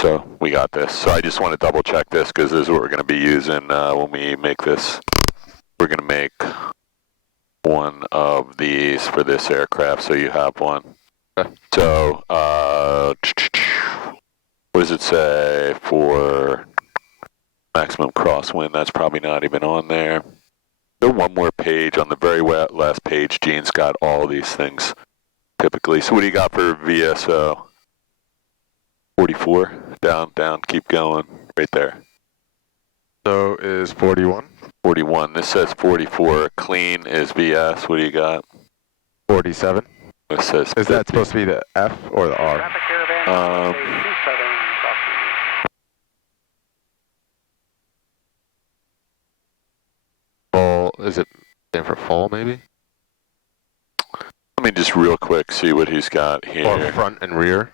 So we got this. So I just want to double check this because this is what we're going to be using when we make this. We're going to make one of these for this aircraft, so you have one. Okay. So, what does it say for maximum crosswind? That's probably not even on there. Go one more page. On the very last page, Gene's got all these things typically. So what do you got for VSO? 44? Down, down, keep going. Right there. So is 41? 41. This says 44. Clean is VS. What do you got? 47. This says 50. Is that supposed to be the F or the R? Full, is it in for full maybe? Let me just real quick see what he's got here. Or front and rear?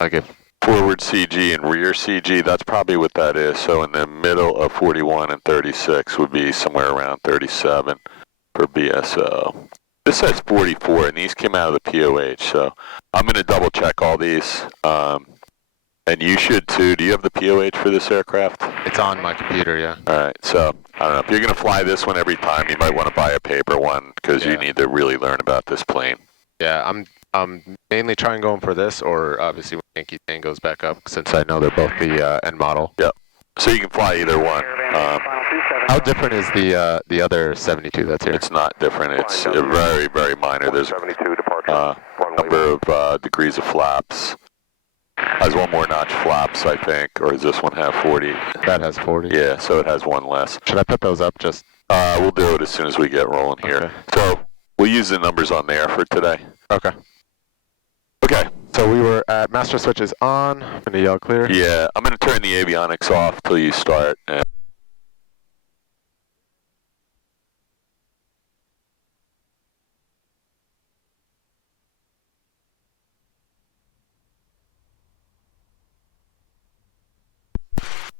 Like if forward CG and rear CG, that's probably what that is. So in the middle of 41 and 36 would be somewhere around 37 for BSO. This says 44, and these came out of the POH, so I'm going to double check all these. And you should too. Do you have the POH for this aircraft? it's on my computer, yeah. All right, so I don't know. If you're going to fly this one every time, you might want to buy a paper one because you need to really learn about this plane. Yeah, I'm mainly trying going for this, or obviously when Yankee Tango goes back up, since I know they're both the N model. Yep. So you can fly either one. How different is the other 72 that's here? It's not different. It's very, very minor. There's a number of degrees of flaps. Has one more notch flaps, I think, or does this one have 40? That has 40. Yeah, so it has one less. Should I put those up just? We'll do it as soon as we get rolling here. Okay. So we'll use the numbers on there for today. Okay. Okay. So we were at master switches on. I'm going to yell clear. Yeah, I'm going to turn the avionics off till you start. And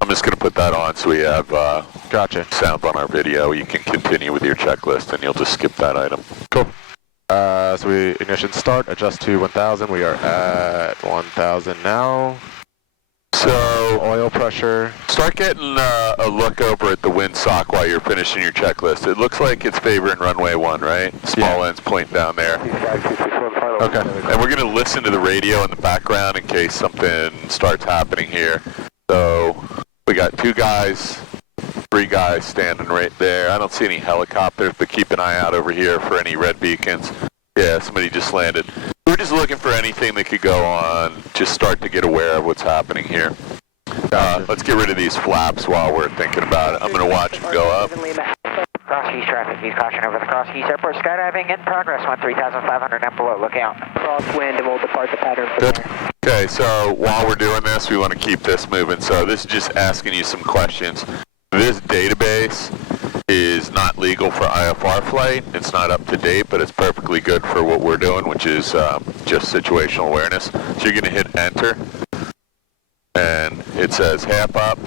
I'm just going to put that on so we have Gotcha. sound on our video. You can continue with your checklist and you'll just skip that item. Cool. So we ignition start, adjust to 1000. We are at 1000 now. So Oil pressure. start getting a look over at the windsock while you're finishing your checklist. It looks like it's favoring runway 1, right? Small ends point down there. Okay. And we're going to listen to the radio in the background in case something starts happening here. So we got 2 guys, 3 guys standing right there. I don't see any helicopters, but keep an eye out over here for any red beacons. Yeah, somebody just landed. We're just looking for anything that could go on. Just start to get aware of what's happening here. Let's get rid of these flaps while we're thinking about it. I'm going to watch them go up. Cross Keys traffic, please caution over the Cross Keys Airport. Skydiving in progress, 13,500 and below, look out. Crosswind and we'll depart the pattern from there. Okay, so while we're doing this, we want to keep this moving. So this is just asking you some questions. This database is not legal for IFR flight. It's not up to date, but it's perfectly good for what we're doing, which is just situational awareness. So you're going to hit enter, and it says half up,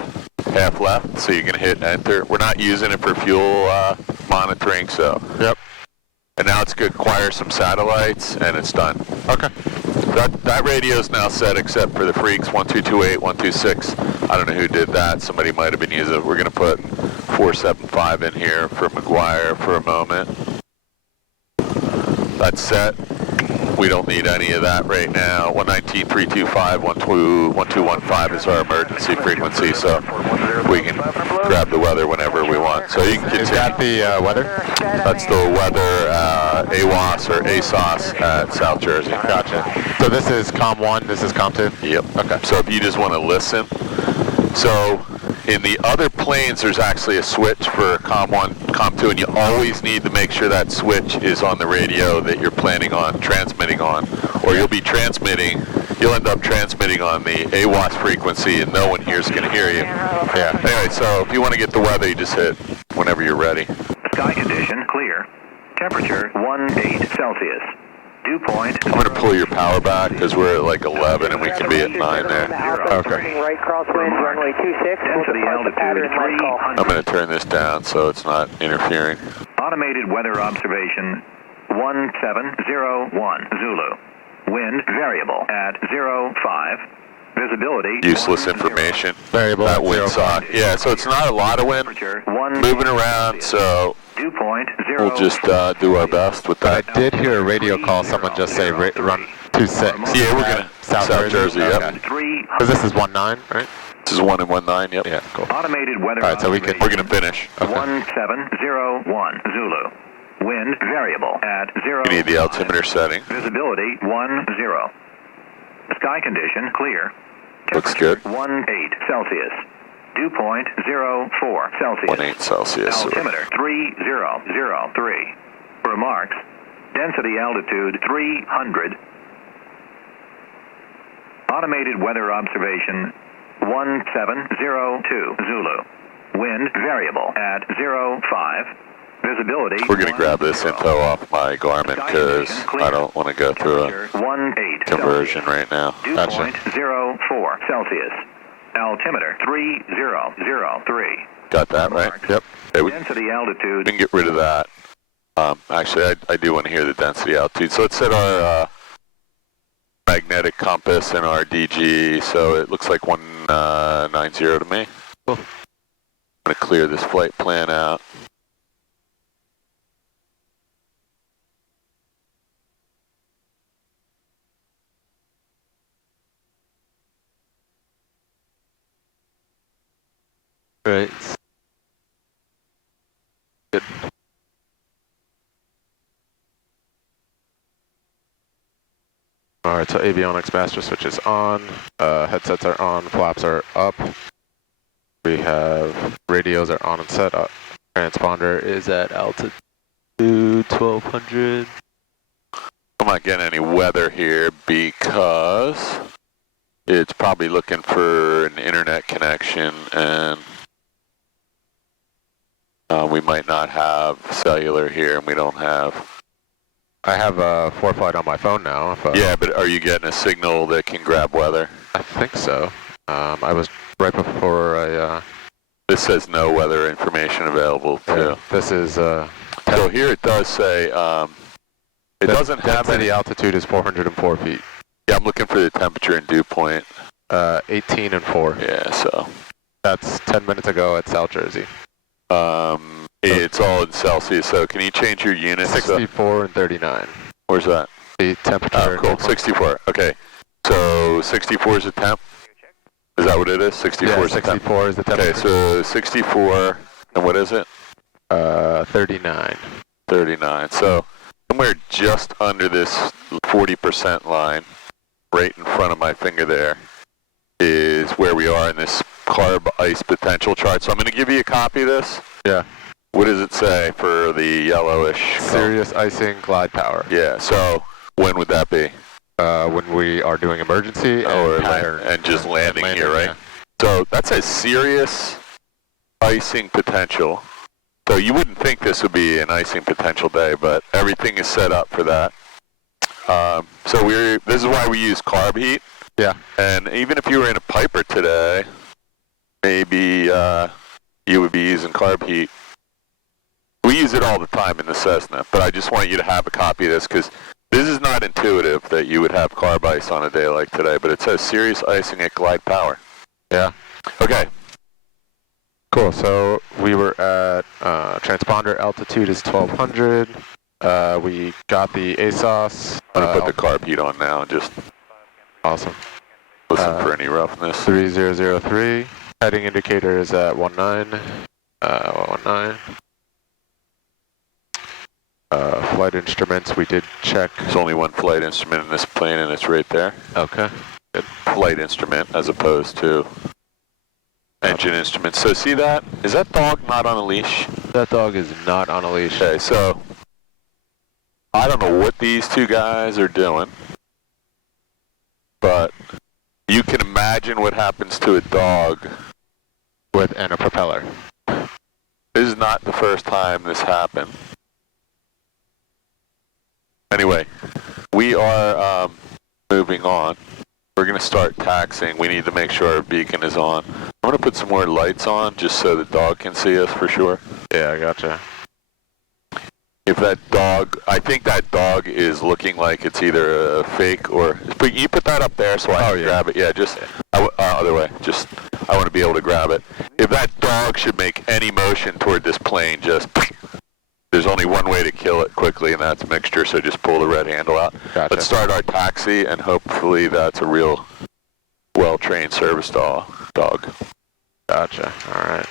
half left, so you can hit enter. We're not using it for fuel monitoring, so. Yep. And now it's good to acquire some satellites, and it's done. Okay. That radio is now set except for the freaks, 1228, 126. I don't know who did that. Somebody might have been using it. We're going to put 475 in here for McGuire for a moment. That's set. We don't need any of that right now. 119, 325, 1215 is our emergency frequency, so we can grab the weather whenever we want. So you can continue. Is that the weather? That's the weather, AWAS or ASOS at South Jersey. Gotcha. So this is COM 1, this is COM 2? Yep. Okay. So if you just want to listen. So in the other planes, there's actually a switch for COM 1, COM 2, and you always need to make sure that switch is on the radio that you're planning on transmitting on, or you'll be transmitting, you'll end up transmitting on the AWAS frequency and no one here is going to hear you. Yeah. Anyway, so if you want to get the weather, you just hit whenever you're ready. Sky condition clear. Temperature 18 Celsius. Dew point. I'm going to pull your power back because we're at like 11 and we can be at 9 there. Okay. Right crosswind, runway 26. Density altitude 300. I'm going to turn this down so it's not interfering. Automated weather observation 1701 Zulu. Wind variable at 05. Visibility. Useless information. Variable. That at wind 0. sock. Yeah, so it's not a lot of wind Temperature 1 moving around, so Dew point 0. we'll just do our best with But that. I did hear a radio call, someone just say run 26. Yeah, we're gonna South Jersey. Yep. Because this is 19, right? This is 1 and 19. Yep. Yeah, cool. Automated weather. All right, so We're gonna finish. Okay. 1701 Zulu. Wind variable at 0. We need the altimeter setting. Visibility 10. Sky condition clear. Looks good. 18 Celsius. Dew point 04 Celsius. 18 Celsius. Altimeter 3003. Remarks. Density altitude 300. Automated weather observation 1702 Zulu. Wind variable at 05. Visibility. We're gonna grab this info off my Garmin because I don't want to go through a 18 conversion right now. Dew point 04 Celsius. Altimeter 3003. Got that right? Yep. Okay, we Density altitude. can get rid of that. Actually, I do want to hear the density altitude. So let's set our magnetic compass and our DG. So it looks like 190 to me. Cool. I'm going to clear this flight plan out. Right. Good. Alright, so avionics master switch is on, headsets are on, flaps are up. We have radios are on and set up. Transponder is at altitude 1200. I'm not getting any weather here because it's probably looking for an internet connection, and we might not have cellular here, and we don't have. I have a 4-flight on my phone now. Yeah, but are you getting a signal that can grab weather? I think so. I was right before I... This says no weather information available too. Yeah, this is... So here it does say, it doesn't have any any... altitude is 404 feet. Yeah, I'm looking for the temperature and dew point. 18 and 4. Yeah, so... That's 10 minutes ago at South Jersey. It's all in Celsius, so can you change your units? 64 and 39. Where's that? The temperature. Oh, cool. 64. Okay. So 64 is the temp? Is that what it is? 64 Yeah, is the temp? 64 is the temperature. Okay, so 64, and what is it? 39. 39. So somewhere just under this 40% line, right in front of my finger there, is where we are in this carb ice potential chart. So I'm going to give you a copy of this. Yeah. What does it say for the yellowish? Serious icing glide power. Yeah, so when would that be? When we are doing emergency and just landing here, right? Yeah. So that says serious icing potential. So you wouldn't think this would be an icing potential day, but everything is set up for that. So this is why we use carb heat. Yeah. And even if you were in a Piper today, maybe you would be using carb heat. We use it all the time in the Cessna, but I just want you to have a copy of this because this is not intuitive that you would have carb ice on a day like today, but it says serious icing at glide power. Yeah. Okay. Cool. So we were at transponder altitude is 1200. We got the ASOS. I'm going to put the carb heat on now and just awesome. listen for any roughness. 3003. Heading indicator is at 19. 19. Flight instruments, we did check. There's only one flight instrument in this plane, and it's right there. Okay, good. Flight instrument as opposed to engine instruments. So see that? Is that dog not on a leash? That dog is not on a leash. Okay, so I don't know what these two guys are doing, but you can imagine what happens to a dog with and a propeller. This is not the first time this happened. Anyway, we are moving on. We're going to start taxiing. We need to make sure our beacon is on. I'm going to put some more lights on just so the dog can see us for sure. Yeah, I gotcha. If that dog, I think that dog is looking like it's either a fake or. But you put that up there so I can grab it. Yeah, just other way. Just I want to be able to grab it. If that dog should make any motion toward this plane, just there's only one way to kill it quickly, and that's mixture. So just pull the red handle out. Gotcha. Let's start our taxi, and hopefully that's a real well-trained service dog. Gotcha. All right.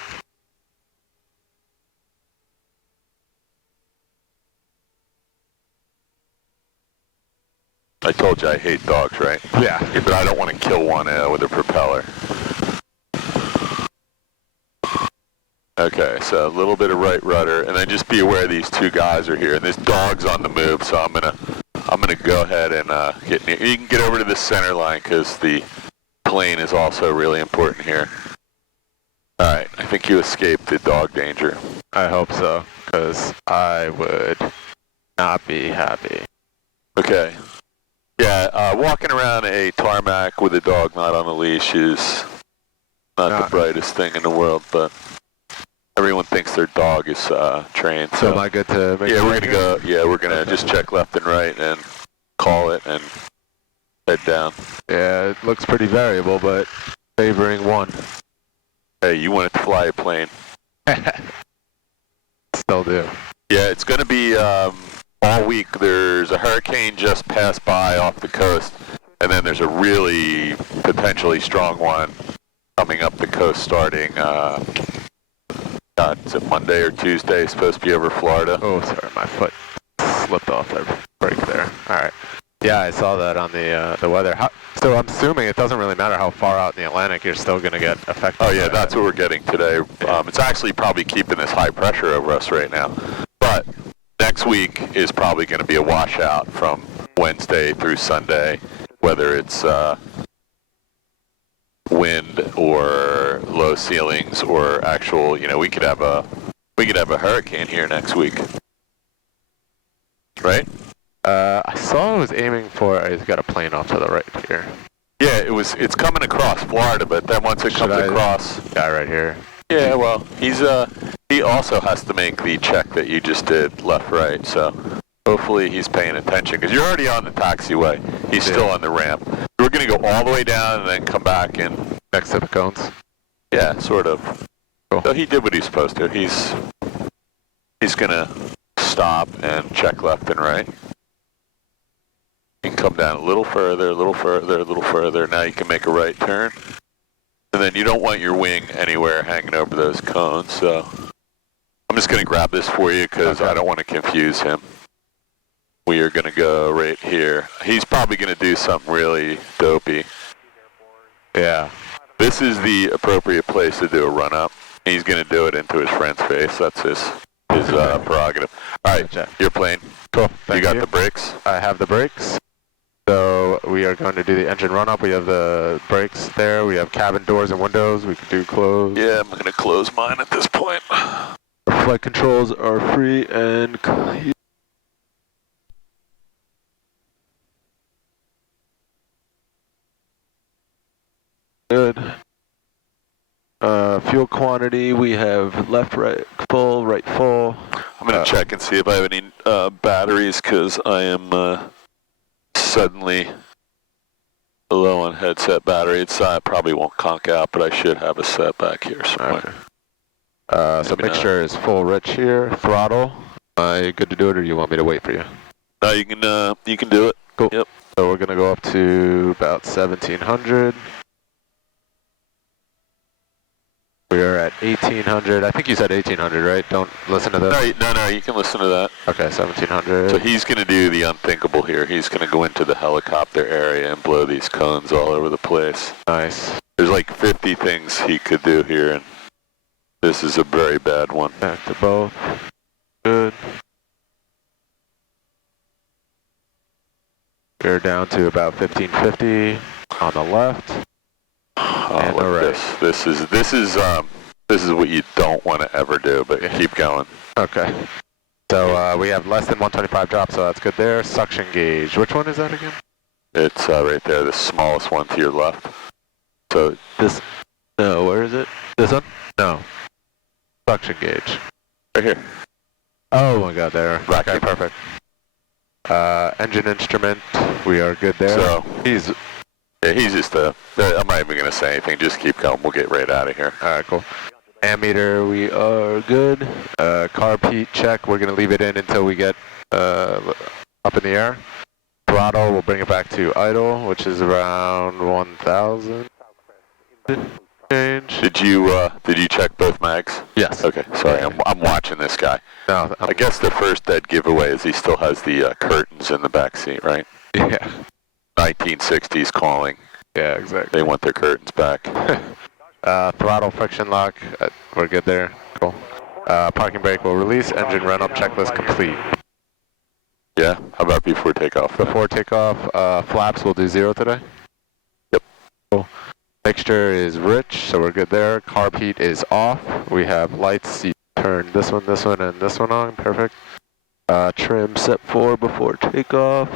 I told you I hate dogs, right? Yeah. But I don't want to kill one with a propeller. Okay, so a little bit of right rudder, and then just be aware these two guys are here, and this dog's on the move, so I'm gonna go ahead and get near. You can get over to the center line because the plane is also really important here. All right, I think you escaped the dog danger. I hope so, because I would not be happy. Okay. Yeah, walking around a tarmac with a dog not on a leash is not the brightest thing in the world, but everyone thinks their dog is trained. So am I good to make we're gonna go. Yeah, we're gonna just check left and right and call it and head down. Yeah, it looks pretty variable, but favoring one. Hey, you wanted to fly a plane. Still do. Yeah, it's gonna be all week. There's a hurricane just passed by off the coast, and then there's a really potentially strong one coming up the coast starting, is it Monday or Tuesday? It's supposed to be over Florida. Oh, sorry, my foot slipped off the brake there. All right. Yeah, I saw that on the weather. So I'm assuming it doesn't really matter how far out in the Atlantic, you're still going to get affected. Oh, yeah, that's what we're getting today. It's actually probably keeping this high pressure over us right now. But next week is probably going to be a washout from Wednesday through Sunday, whether it's wind or low ceilings or actual, we could have a hurricane here next week. Right? I saw it was aiming for, he's got a plane off to the right here. Yeah, it's coming across Florida, but then once it comes across, guy right here. Yeah, well, he also has to make the check that you just did left-right, so hopefully he's paying attention, because you're already on the taxiway. He's still on the ramp. We're going to go all the way down and then come back and... Next to the cones? Yeah, sort of. Cool. So he did what he's supposed to. He's going to stop and check left and right. You can come down a little further, a little further, a little further. Now you can make a right turn. And then you don't want your wing anywhere hanging over those cones, so I'm just going to grab this for you because I don't want to confuse him. We are going to go right here. He's probably going to do something really dopey. Yeah. This is the appropriate place to do a run-up. He's going to do it into his friend's face. That's his prerogative. All right, your plane. Cool. You got the brakes? I have the brakes. So we are going to do the engine run-up. We have the brakes there. We have cabin doors and windows. We can do close. Yeah, I'm going to close mine at this point. Our flight controls are free and clear. Good. Fuel quantity, we have left, right, full, right, full. I'm going to check and see if I have any batteries, because I am suddenly low on headset battery. It probably won't conk out, but I should have a set back here somewhere. Okay. So mixture is full rich here. Throttle. Are you good to do it, or do you want me to wait for you? No, you can do it. Cool. Yep. So we're going to go up to about 1700. We are at 1800. I think you said 1800, right? Don't listen to this. No, you can listen to that. Okay, 1700. So he's going to do the unthinkable here. He's going to go into the helicopter area and blow these cones all over the place. Nice. There's like 50 things he could do here, and this is a very bad one. Back to both. Good. We're down to about 1550 on the left. Oh, look at this. This is what you don't want to ever do, but keep going. Okay. So we have less than 125 drops, so that's good there. Suction gauge. Which one is that again? It's right there, the smallest one to your left. So this. No, where is it? This one? No. Suction gauge. Right here. Oh, we got there. Back Okay, in. perfect. Engine instrument, we are good there. So He's just I'm not even going to say anything. Just keep going. We'll get right out of here. all right, cool. Ammeter, we are good. Carb heat check, we're going to leave it in until we get up in the air. Throttle, we'll bring it back to idle, which is around 1,000 change. Did you check both mags? Yes. Okay, sorry, I'm watching this guy. No, I guess the first dead giveaway is he still has the curtains in the back seat, right? yeah. 1960s calling. Yeah, exactly. They want their curtains back. Throttle friction lock, we're good there. Cool. Parking brake will release, engine run-up checklist complete. Yeah, how about before takeoff? Before takeoff, flaps will do 0 today. Yep. Cool. Mixture is rich, so we're good there. Carb heat is off. We have lights, you turn this one, and this one on, perfect. Trim Sept 4 before takeoff.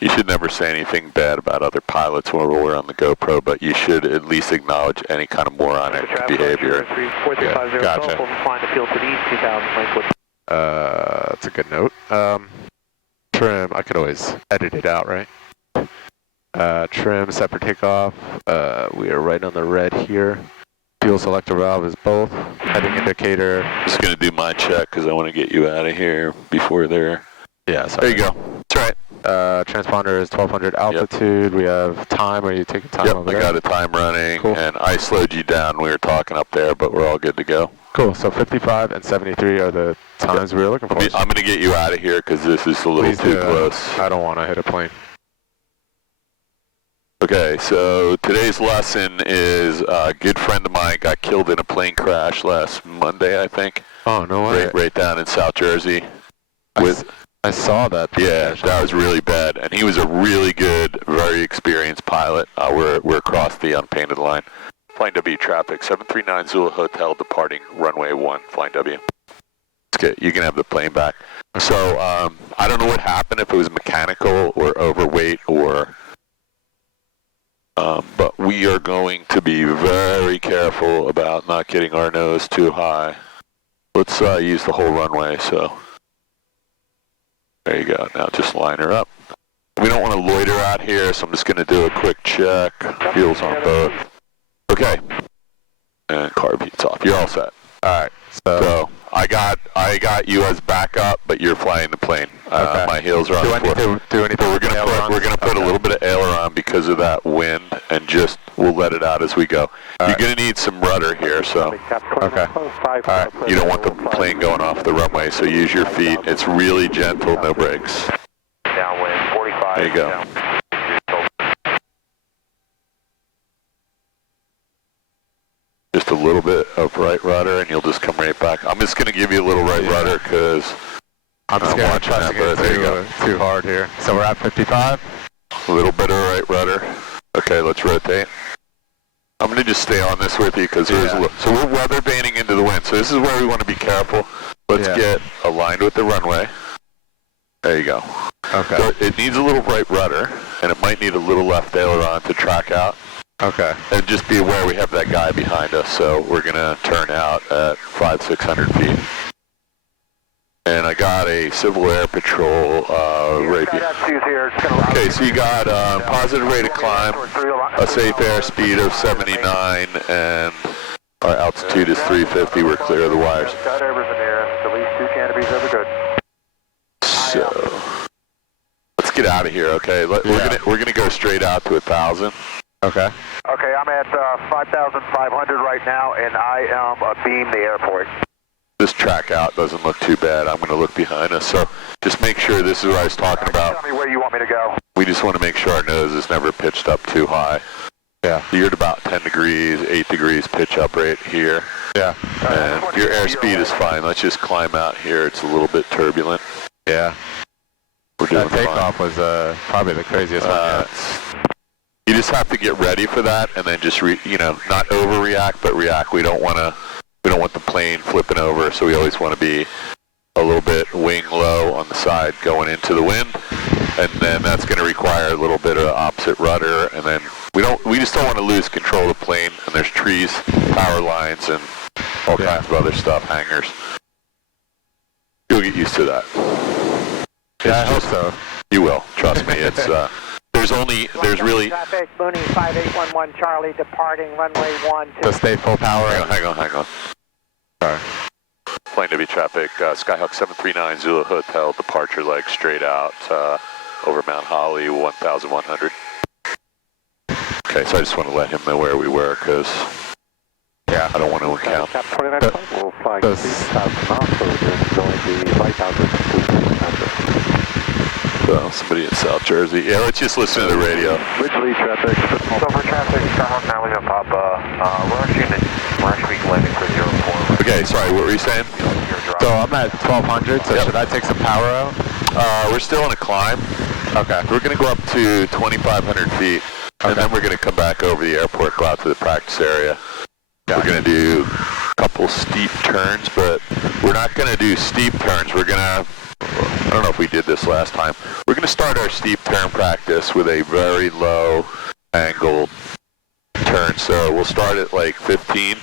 You should never say anything bad about other pilots when we're on the GoPro, but you should at least acknowledge any kind of moronic behavior. Yeah, gotcha. That's a good note. Trim, I could always edit it out, right? Trim, separate takeoff. We are right on the red here. Fuel selector valve is both. Heading indicator. Just going to do my check because I want to get you out of here before they're... Yeah, sorry. There you go. That's right. Transponder is 1200 altitude. Yep. We have time. Are you taking time over there? I got a time running. Cool. And I slowed you down. We were talking up there, but we're all good to go. Cool. So 55 and 73 are the times we were looking for. I'm going to get you out of here because this is a little too close. I don't want to hit a plane. Okay, so today's lesson is a good friend of mine got killed in a plane crash last Monday, I think. Oh, no way. Right down in South Jersey. I saw that. Yeah, that was really bad. And he was a really good, very experienced pilot. We're across the unpainted line. Flying W traffic, 739 Zulu Hotel departing runway 1, Flying W. Okay, you can have the plane back. So I don't know what happened, if it was mechanical or overweight or... but we are going to be very careful about not getting our nose too high. Let's use the whole runway, so... There you go. Now just line her up. We don't want to loiter out here, so I'm just going to do a quick check. Fuel's on both. Okay. And carb heat's off. You're all set. All right. So I got you as backup, but you're flying the plane. Okay. My heels are on the floor. Do I need to do anything? We're gonna put a little bit of aileron because of that wind, and just we'll let it out as we go. You're gonna need some rudder here, so okay. All right. You don't want the plane going off the runway, so use your feet. It's really gentle, no brakes. Downwind 45. There you go. Just a little bit of right rudder, and you'll just come right back. I'm just going to give you a little right rudder because I'm scared of pressing it too hard here. So we're at 55. A little bit of right rudder. Okay, let's rotate. I'm going to just stay on this with you because there's a little... So we're weather vaning into the wind. So this is where we want to be careful. Let's get aligned with the runway. There you go. Okay. So it needs a little right rudder, and it might need a little left aileron to track out. Okay. And just be aware we have that guy behind us, so we're going to turn out at 500-600 feet. And I got a Civil Air Patrol right here. Okay, so you got positive rate of climb, a safe airspeed of 79, and our altitude is 350. We're clear of the wires. So let's get out of here, okay? We're gonna go straight out to 1,000. Okay. Okay, I'm at 5,500 right now, and I am abeam the airport. This track out doesn't look too bad. I'm going to look behind us. So just make sure this is what I was talking about. Tell me where you want me to go. We just want to make sure our nose is never pitched up too high. Yeah. You're at about 10 degrees, 8 degrees pitch up right here. Yeah. And your airspeed is fine. Let's just climb out here. It's a little bit turbulent. Yeah. We're doing that takeoff was probably the craziest one yet. You just have to get ready for that, and then just not overreact, but react. We don't want the plane flipping over, so we always want to be a little bit wing low on the side going into the wind, and then that's going to require a little bit of opposite rudder, and then we just don't want to lose control of the plane, and there's trees, power lines, and all kinds of other stuff, hangers. get used to that. Yeah, I hope so. You will. Trust me. It's there's really. Traffic, Mooney 5811 Charlie departing runway 12. To stay full power. Hang on. Sorry. Plane to be traffic. Skyhawk 739 Zulu Hotel departure leg straight out over Mount Holly 1100. Okay, so I just want to let him know where we were because I don't want to account. We'll fly 3,000 knots, so there's going to be right out of So somebody in South Jersey. Yeah, let's just listen to the radio. Ridgely traffic. Over traffic, Skyhawk now with Papa. We're actually landing for 04. Okay, sorry, what were you saying? So I'm at 1200, so should I take some power out? We're still on a climb. Okay. We're going to go up to 2,500 feet, and then we're going to come back over the airport, go out to the practice area. We're going to do a couple steep turns, but we're not going to do steep turns. We're going to, I don't know if we did this last time, we're going to start our steep turn practice with a very low angle turn. So we'll start at like 15.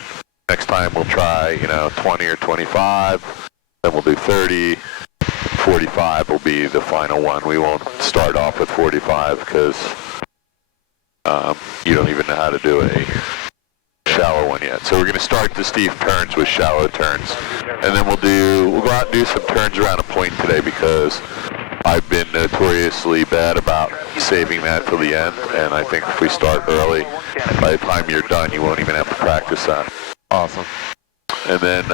Next time we'll try, 20 or 25. Then we'll do 30. 45 will be the final one. We won't start off with 45 because you don't even know how to do a shallow one yet. So we're going to start the steep turns with shallow turns, and then we'll go out and do some turns around a point today because I've been notoriously bad about saving that till the end, and I think if we start early, by the time you're done, you won't even have to practice that. Awesome. And then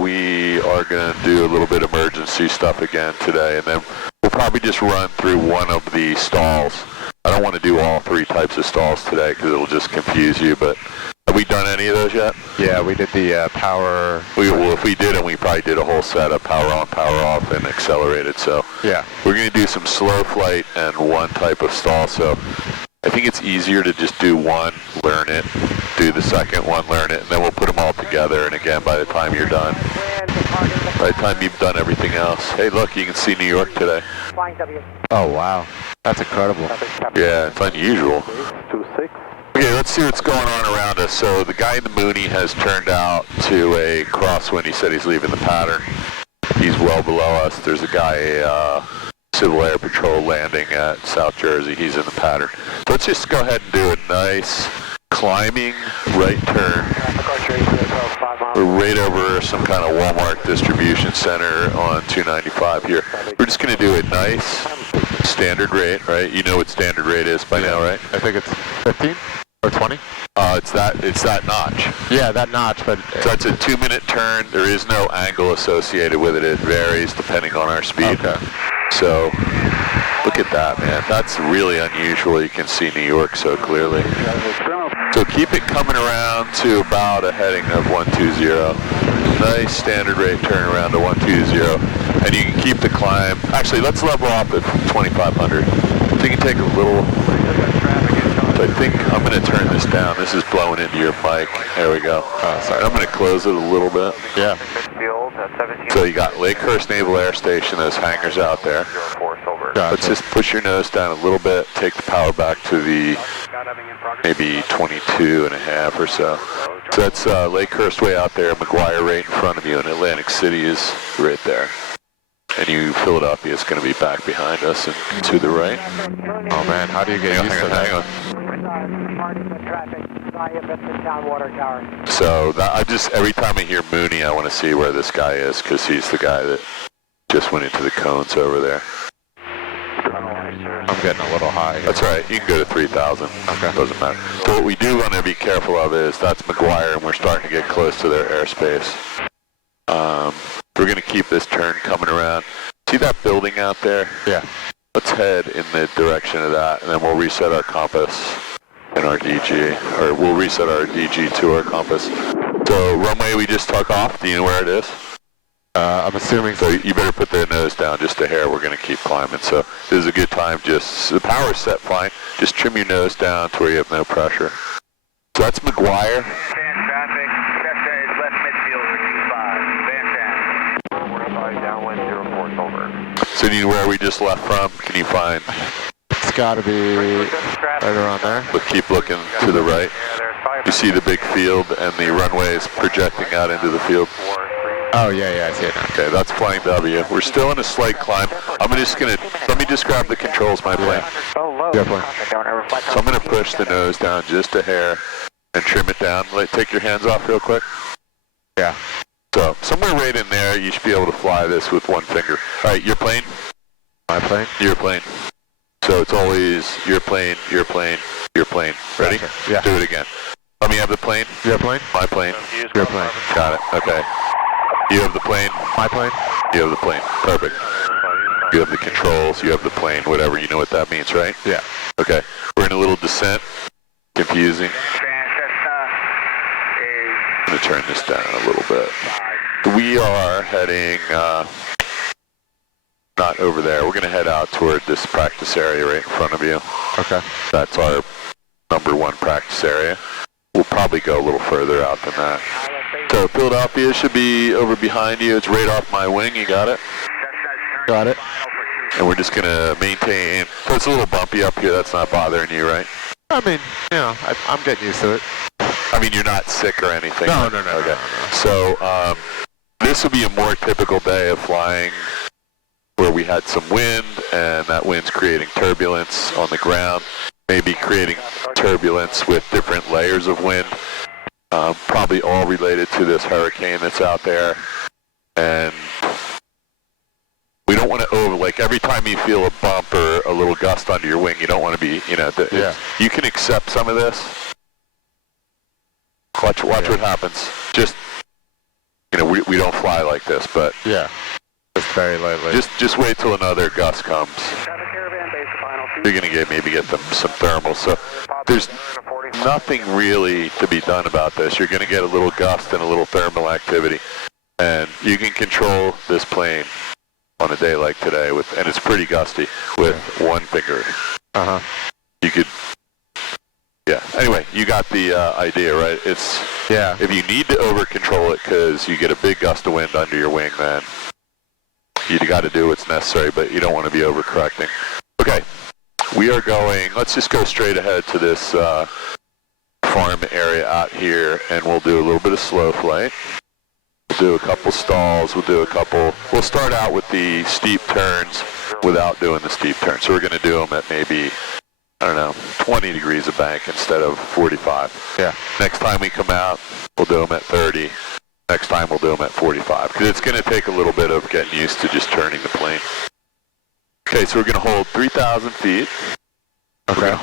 we are going to do a little bit of emergency stuff again today, and then we'll probably just run through one of the stalls. I don't want to do all three types of stalls today because it'll just confuse you, but have we done any of those yet? Yeah, we did the power. Well, if we didn't, we probably did a whole set of power on, power off, and accelerated. So yeah, we're going to do some slow flight and one type of stall. So I think it's easier to just do one, learn it, do the second one, learn it, and then we'll put them all together. And again, by the time you're done, by the time you've done everything else, hey, look, you can see New York today. Oh wow, that's incredible. Yeah, it's unusual. 26. Okay, let's see what's going on around us. So the guy in the Mooney has turned out to a crosswind. He said he's leaving the pattern. He's well below us. There's a guy, Civil Air Patrol, landing at South Jersey. He's in the pattern. So let's just go ahead and do a nice climbing right turn. We're right over some kind of Walmart distribution center on 295 here. We're just going to do a nice standard rate, right? You know what standard rate is by now, right? I think it's 15 or 20. It's that notch. Yeah, that notch, but So that's a 2-minute turn. There is no angle associated with it. It varies depending on our speed. okay. So look at that, man. That's really unusual. You can see New York so clearly. So keep it coming around to about a heading of 120. Nice standard rate turn around to 120. And you can keep the climb. Actually, let's level off at 2,500. So you can take a little. So I think I'm going to turn this down. This is blowing into your mic. There we go. Sorry. I'm going to close it a little bit. Yeah. So you got Lakehurst Naval Air Station, those hangars out there. Gotcha. Let's just push your nose down a little bit, take the power back to the maybe 22 and a half or so. So that's Lakehurst way out there, McGuire right in front of you, and Atlantic City is right there. And Philadelphia is going to be back behind us and to the right. Oh man, how do you get used to that? Hang on. So every time I hear Mooney, I want to see where this guy is because he's the guy that just went into the cones over there. I'm getting a little high here. That's right. You can go to 3,000. Okay. Doesn't matter. So what we do want to be careful of is that's McGuire, and we're starting to get close to their airspace. We're going to keep this turn coming around. See that building out there? Yeah. Let's head in the direction of that, and then we'll reset our compass and our DG, or we'll reset our DG to our compass. So runway we just took off, do you know where it is? I'm assuming so. You better put the nose down just a hair. We're going to keep climbing. So this is a good time. The power's set fine. Just trim your nose down to where you have no pressure. So that's McGuire. Traffic, Sept is left midfield, 25. Van downwind 04, over. So do you know where we just left from? Can you find? it's got to be right around there. But keep looking to the right. You see the big field and the runway is projecting out into the field. Oh, yeah, I see it now. Okay, that's flying W. We're still in a slight climb. I'm just gonna, let me describe the controls, my plane. Oh, low. Yeah, plane. So I'm gonna push the nose down just a hair and trim it down. Take your hands off real quick. Yeah. So somewhere right in there, you should be able to fly this with one finger. All right, your plane? My plane? Your plane. So it's always your plane, your plane, your plane. Ready? Gotcha. Yeah. Do it again. Let me have the plane. Your plane? My plane. Your plane. Got it. Okay. You have the plane. My plane? You have the plane. Perfect. You have the controls. You have the plane. Whatever. You know what that means, right? Yeah. Okay. We're in a little descent. Confusing. I'm going to turn this down a little bit. We are heading not over there. We're going to head out toward this practice area right in front of you. Okay. That's our #1 practice area. We'll probably go a little further out than that. So Philadelphia should be over behind you. It's right off my wing. You got it? Got it. And we're just going to maintain. So it's a little bumpy up here. That's not bothering you, right? I mean, you know, I'm getting used to it. I mean, you're not sick or anything? No. Okay. No. So this will be a more typical day of flying where we had some wind, and that wind's creating turbulence on the ground, maybe creating turbulence with different layers of wind, probably all related to this hurricane that's out there. And we don't want to like every time you feel a bump or a little gust under your wing, you don't want to be, you know, you can accept some of this. Watch what happens. Just, you know, we don't fly like this, but yeah, just very lightly. Just wait till another gust comes. You're gonna maybe get some thermals. So there's nothing really to be done about this. You're gonna get a little gust and a little thermal activity, and you can control this plane on a day like today and it's pretty gusty with one finger. You could. Yeah. Anyway, you got the idea, right? It's if you need to over control it because you get a big gust of wind under your wing, then you got to do what's necessary, but you don't want to be overcorrecting. Okay, we are going. Let's just go straight ahead to this farm area out here, and we'll do a little bit of slow flight. We'll do a couple stalls. We'll start out with the steep turns without doing the steep turns. So we're going to do them at maybe, I don't know, 20 degrees of bank instead of 45. Yeah. Next time we come out, we'll do them at 30. Next time we'll do them at 45. Because it's going to take a little bit of getting used to just turning the plane. Okay, so we're going to hold 3,000 feet. Okay.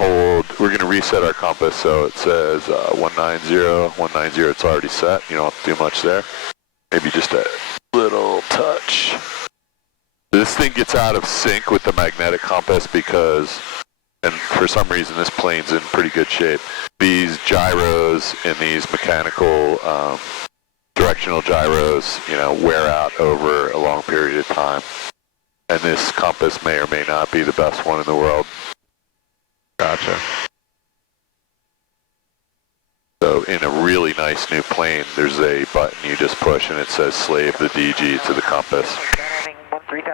We're going to reset our compass. So it says 190, it's already set. You don't have to do much there. Maybe just a little touch. This thing gets out of sync with the magnetic compass because, and for some reason this plane's in pretty good shape. These gyros and these mechanical directional gyros, you know, wear out over a long period of time. And this compass may or may not be the best one in the world. Gotcha. So in a really nice new plane, there's a button you just push and it says slave the DG to the compass.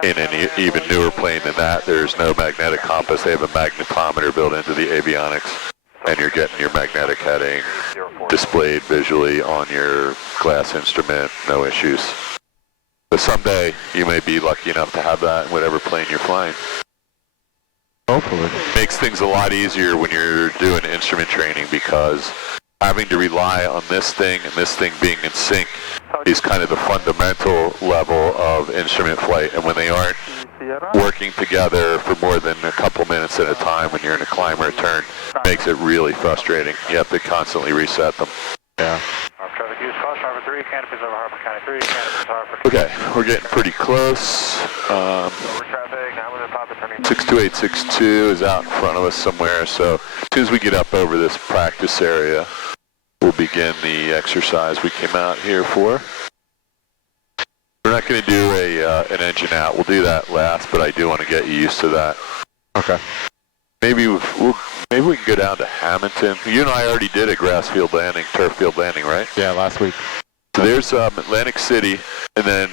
In an even newer plane than that, there's no magnetic compass. They have a magnetometer built into the avionics, and you're getting your magnetic heading displayed visually on your glass instrument, no issues. But someday you may be lucky enough to have that in whatever plane you're flying. Hopefully. Makes things a lot easier when you're doing instrument training because having to rely on this thing and this thing being in sync is kind of the fundamental level of instrument flight. And when they aren't working together for more than a couple minutes at a time when you're in a climb or a turn, makes it really frustrating. You have to constantly reset them. Yeah. Okay, we're getting pretty close. 62862 is out in front of us somewhere, so as soon as we get up over this practice area, we'll begin the exercise we came out here for. We're not going to do an engine out. We'll do that last, but I do want to get you used to that. Okay. Maybe we can go down to Hamilton. You and I already did a grass field landing, turf field landing, right? Yeah, last week. So there's Atlantic City, and then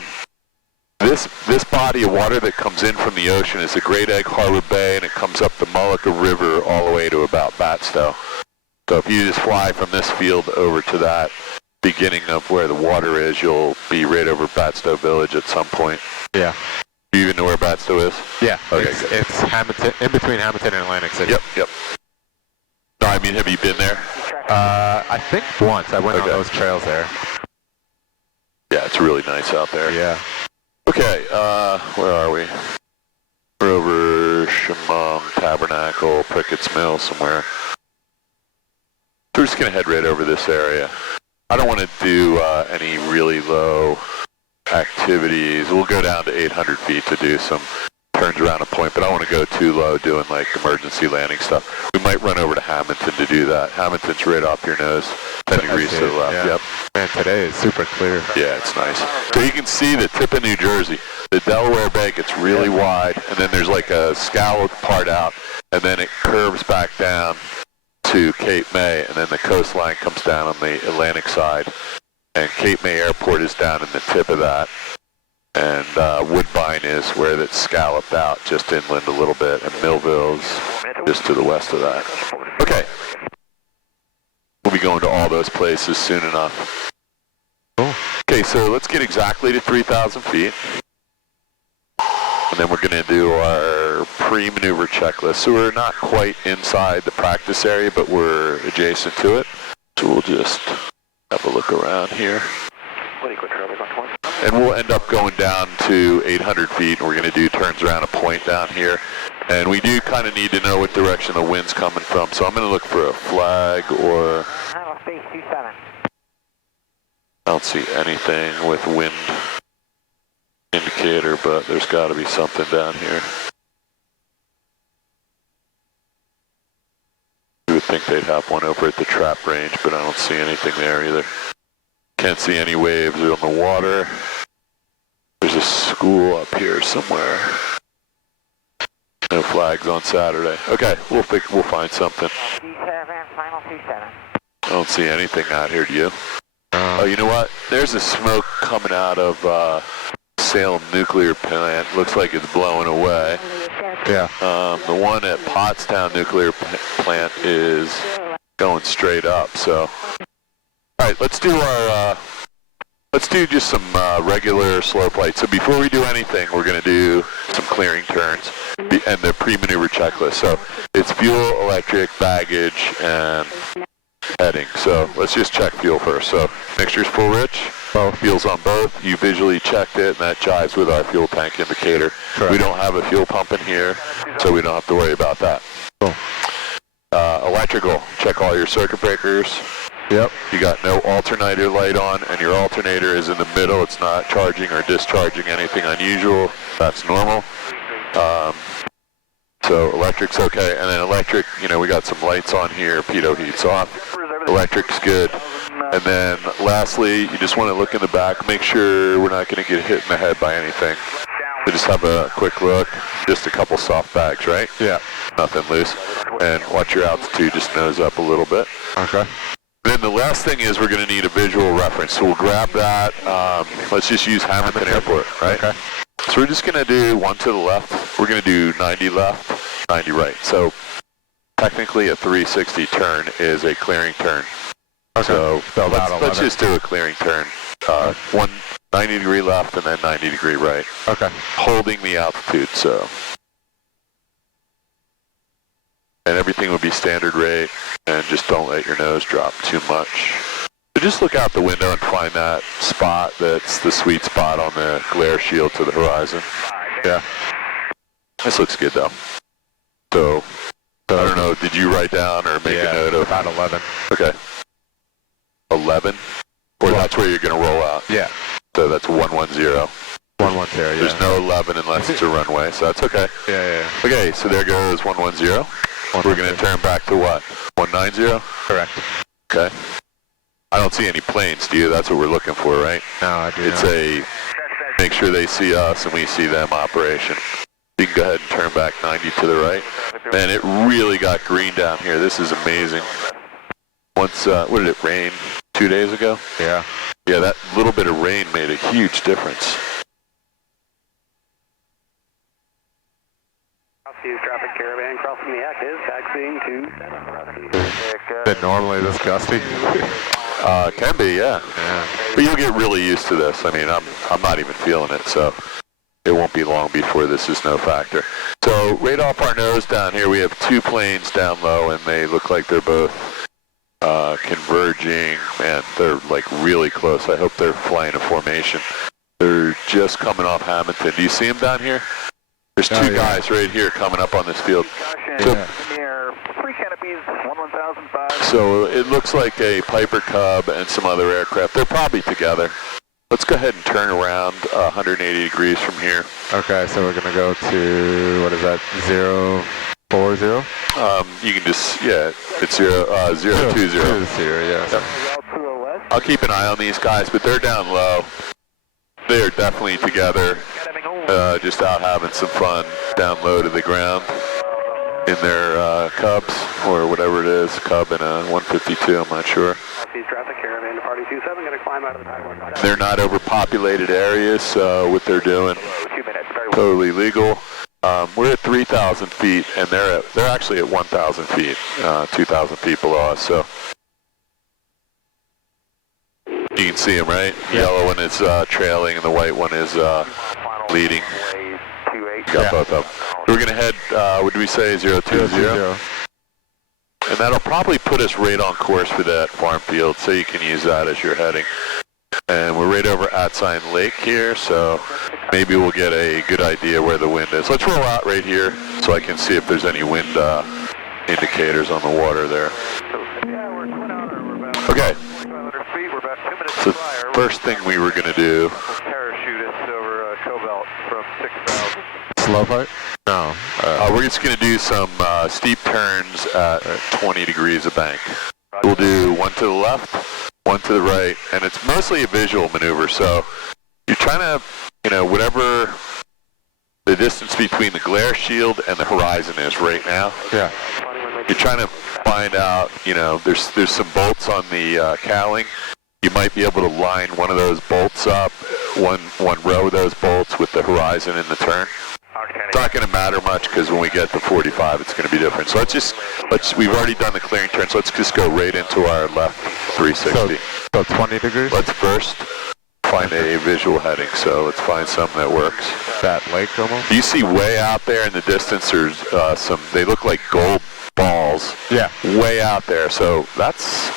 this body of water that comes in from the ocean is the Great Egg Harbor Bay, and it comes up the Mullica River all the way to about Batstow. So if you just fly from this field over to that, beginning of where the water is, you'll be right over Batstow Village at some point. Yeah. Do you even know where Batstow is? Yeah. Okay, it's Hamilton, in between Hamilton and Atlantic City. Yep. No, I mean, have you been there? I think once. I went on those trails there. Yeah, it's really nice out there. Yeah. Okay, where are we? We're over Shamong, Tabernacle, Prickett's Mill, somewhere. So we're just going to head right over this area. I don't want to do any really low activities. We'll go down to 800 feet to do some turns around a point, but I don't want to go too low doing like emergency landing stuff. We might run over to Hamilton to do that. Hamilton's right off your nose, 10 degrees to the left. Yeah. Yep. Man, today is super clear. Yeah, it's nice. So you can see the tip of New Jersey. The Delaware Bay gets really wide, and then there's like a scallop part out, and then it curves back down to Cape May, and then the coastline comes down on the Atlantic side. And Cape May Airport is down in the tip of that. And Woodbine is where it's scalloped out just inland a little bit, and Millville's just to the west of that. Okay. We'll be going to all those places soon enough. Cool. Okay, so let's get exactly to 3,000 feet. And then we're going to do our pre-maneuver checklist. So we're not quite inside the practice area, but we're adjacent to it. So we'll just have a look around here. And we'll end up going down to 800 feet, and we're going to do turns around a point down here. And we do kind of need to know what direction the wind's coming from, so I'm going to look for a flag or... I don't see anything with wind indicator, but there's got to be something down here. You would think they'd have one over at the trap range, but I don't see anything there either. Can't see any waves on the water. There's a school up here somewhere. No flags on Saturday. Okay, we'll find something. I don't see anything out here, do you? Oh, you know what? There's a smoke coming out of Salem nuclear plant. Looks like it's blowing away. Yeah. The one at Pottstown nuclear plant is going straight up. So, all right, let's do our. Let's do just some regular slow flight. So before we do anything, we're going to do some clearing turns and the pre-maneuver checklist. So it's fuel, electric, baggage, and heading. So let's just check fuel first. So mixture's full rich. Both. Fuel's on both. You visually checked it, and that jives with our fuel tank indicator. Correct. We don't have a fuel pump in here, so we don't have to worry about that. Cool. Electrical, check all your circuit breakers. Yep. You got no alternator light on, and your alternator is in the middle. It's not charging or discharging anything unusual. That's normal. So electric's okay. And then electric, you know, we got some lights on here. Pitot heat's off. Electric's good. And then lastly, you just want to look in the back, make sure we're not going to get hit in the head by anything. So just have a quick look. Just a couple soft bags, right? Yeah. Nothing loose. And watch your altitude, just nose up a little bit. Okay. Then the last thing is we're going to need a visual reference. So we'll grab that. Let's just use Hamilton Airport, right? Okay. So we're just going to do one to the left. We're going to do 90 left, 90 right. So technically a 360 turn is a clearing turn. Okay. So let's just do a clearing turn. One 90 degree left and then 90 degree right. Okay. Holding the altitude, so. And everything would be standard rate, and just don't let your nose drop too much. So just look out the window and find that spot that's the sweet spot on the glare shield to the horizon. Yeah. This looks good though. So I don't know, did you write down or make a note of? About 11. Okay. 11? Or that's where you're going to roll out? Yeah. So that's 110. 110, yeah. There's no 11 unless it's a runway, so that's okay. Yeah. Okay, so there goes 110. We're going to turn back to what? 190? Correct. Okay. I don't see any planes, do you? That's what we're looking for, right? No, I do not. It's a make sure they see us and we see them operation. You can go ahead and turn back 90 to the right. Man, it really got green down here. This is amazing. Once, what did it rain? 2 days ago? Yeah. Yeah, that little bit of rain made a huge difference. Traffic caravan crossing the active, taxiing to Is it normally this gusty? Can be, yeah. But you'll get really used to this. I mean, I'm not even feeling it, so it won't be long before this is no factor. So right off our nose down here, we have two planes down low, and they look like they're both converging, and they're like really close. I hope they're flying a formation. They're just coming off Hamilton. Do you see them down here? There's two guys right here coming up on this field. So it looks like a Piper Cub and some other aircraft. They're probably together. Let's go ahead and turn around 180 degrees from here. Okay, so we're going to go to, what is that, 040? You can just, it's 020. I'll keep an eye on these guys, but they're down low. They are definitely together, just out having some fun down low to the ground in their Cubs, or whatever it is, Cub and a 152, I'm not sure. They're not overpopulated areas, so what they're doing, totally legal. We're at 3,000 feet, and they're actually at 1,000 feet, 2,000 feet below us, so. You can see them, right? The yellow one is trailing, and the white one is leading. Got both of them. We're going to head, what did we say, 020? And that'll probably put us right on course for that farm field, so you can use that as you're heading. And we're right over Atsign Lake here, so maybe we'll get a good idea where the wind is. Let's roll out right here so I can see if there's any wind indicators on the water there. Okay. So first thing we were going to do. Parachute us over Cobalt from 6,000. Slow flight? No. We're just going to do some steep turns at 20 degrees of bank. We'll do one to the left, one to the right, and it's mostly a visual maneuver. So you're trying to, whatever the distance between the glare shield and the horizon is right now. Yeah. You're trying to find out, there's some bolts on the cowling. You might be able to line one of those bolts up, one row of those bolts with the horizon in the turn. It's not going to matter much because when we get to 45, it's going to be different. So we've already done the clearing turn, so let's just go right into our left 360. So 20 degrees? Let's first find a visual heading, so let's find something that works. That lake almost? Do you see way out there in the distance, there's they look like gold balls. Yeah. Way out there, so that's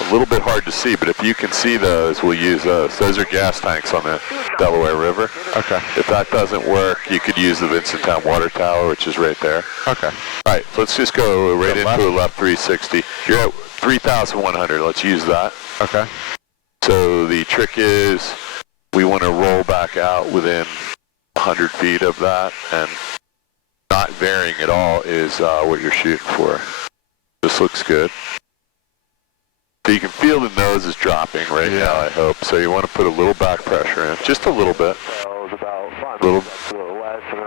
a little bit hard to see, but if you can see those, we'll use those. Those are gas tanks on the Delaware River. Okay. If that doesn't work, you could use the Vincenttown Water Tower, which is right there. Okay. All right, so let's just go right into a left 360. You're at 3,100. Let's use that. Okay. So the trick is we want to roll back out within 100 feet of that, and not varying at all is what you're shooting for. This looks good. So you can feel the nose is dropping right now, I hope. So you want to put a little back pressure in, just a little bit.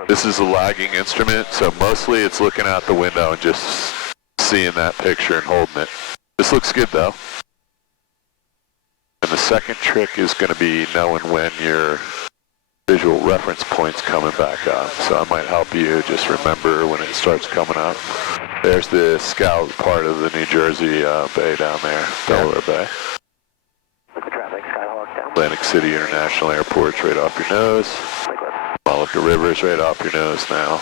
This is a lagging instrument, so mostly it's looking out the window and just seeing that picture and holding it. This looks good though. And the second trick is going to be knowing when your visual reference point's coming back up. So I might help you just remember when it starts coming up. There's the scout part of the New Jersey Bay down there, Delaware Bay. Atlantic City International Airport's right off your nose. Malika River's right off your nose now.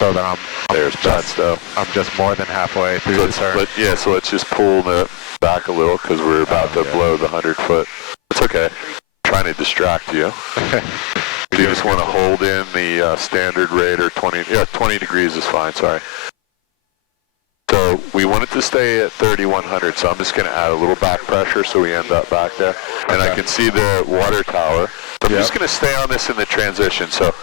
So then there's bad stuff. I'm just more than halfway through the turn. So let's just pull the back a little because we're about to blow the 100-foot. It's okay. I'm trying to distract you. You just want to hold in the standard rate or 20 degrees is fine, sorry. So we want it to stay at 3,100, so I'm just going to add a little back pressure so we end up back there. And I can see the water tower. So I'm just going to stay on this in the transition. So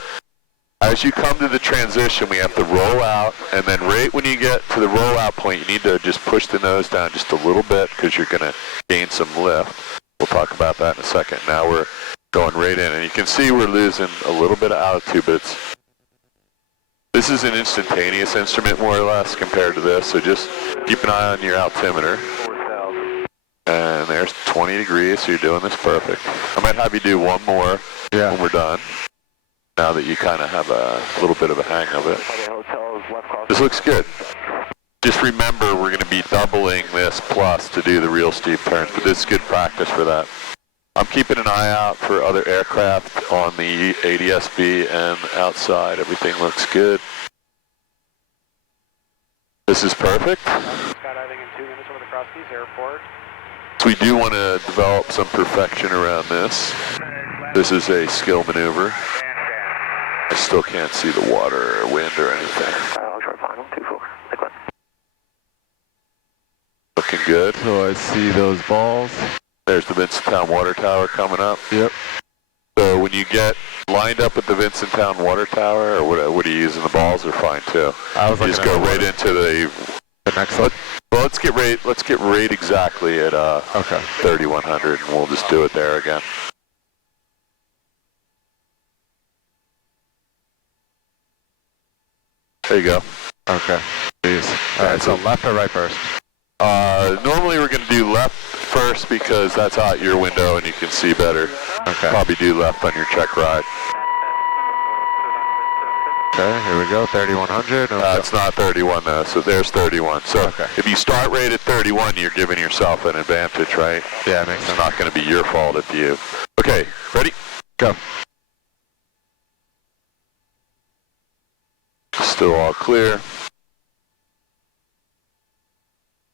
as you come to the transition, we have to roll out, and then right when you get to the rollout point, you need to just push the nose down just a little bit because you're going to gain some lift. We'll talk about that in a second. Now we're going right in, and you can see we're losing a little bit of altitude, but this is an instantaneous instrument more or less compared to this, so just keep an eye on your altimeter. And there's 20 degrees, so you're doing this perfect. I might have you do one more when we're done, now that you kind of have a little bit of a hang of it. This looks good. Just remember, we're going to be doubling this plus to do the real steep turns, but this is good practice for that. I'm keeping an eye out for other aircraft on the ADS-B and outside. Everything looks good. This is perfect. Skydiving in 2 minutes over the Cross Keys Airport. So we do want to develop some perfection around this. This is a skill maneuver. I still can't see the water or wind or anything. Looking good. So I see those balls. There's the Vincenttown Water Tower coming up. Yep. So when you get lined up at the Vincenttown Water Tower, or what are you using? The balls are fine too. I was you just go right into the next one. Well, let's get right exactly at okay. 3100, and we'll just do it there again. There you go. Okay. Jeez. All right. So left or right first? Normally we're going to do left first because that's out your window and you can see better. Okay. Probably do left on your check ride. Okay, here we go, 3100. It's not 31 though, so there's 31. So okay. If you start right at 31, you're giving yourself an advantage, right? Yeah, it makes sense. It's not going to be your fault if you... Okay, ready? Go. Still all clear.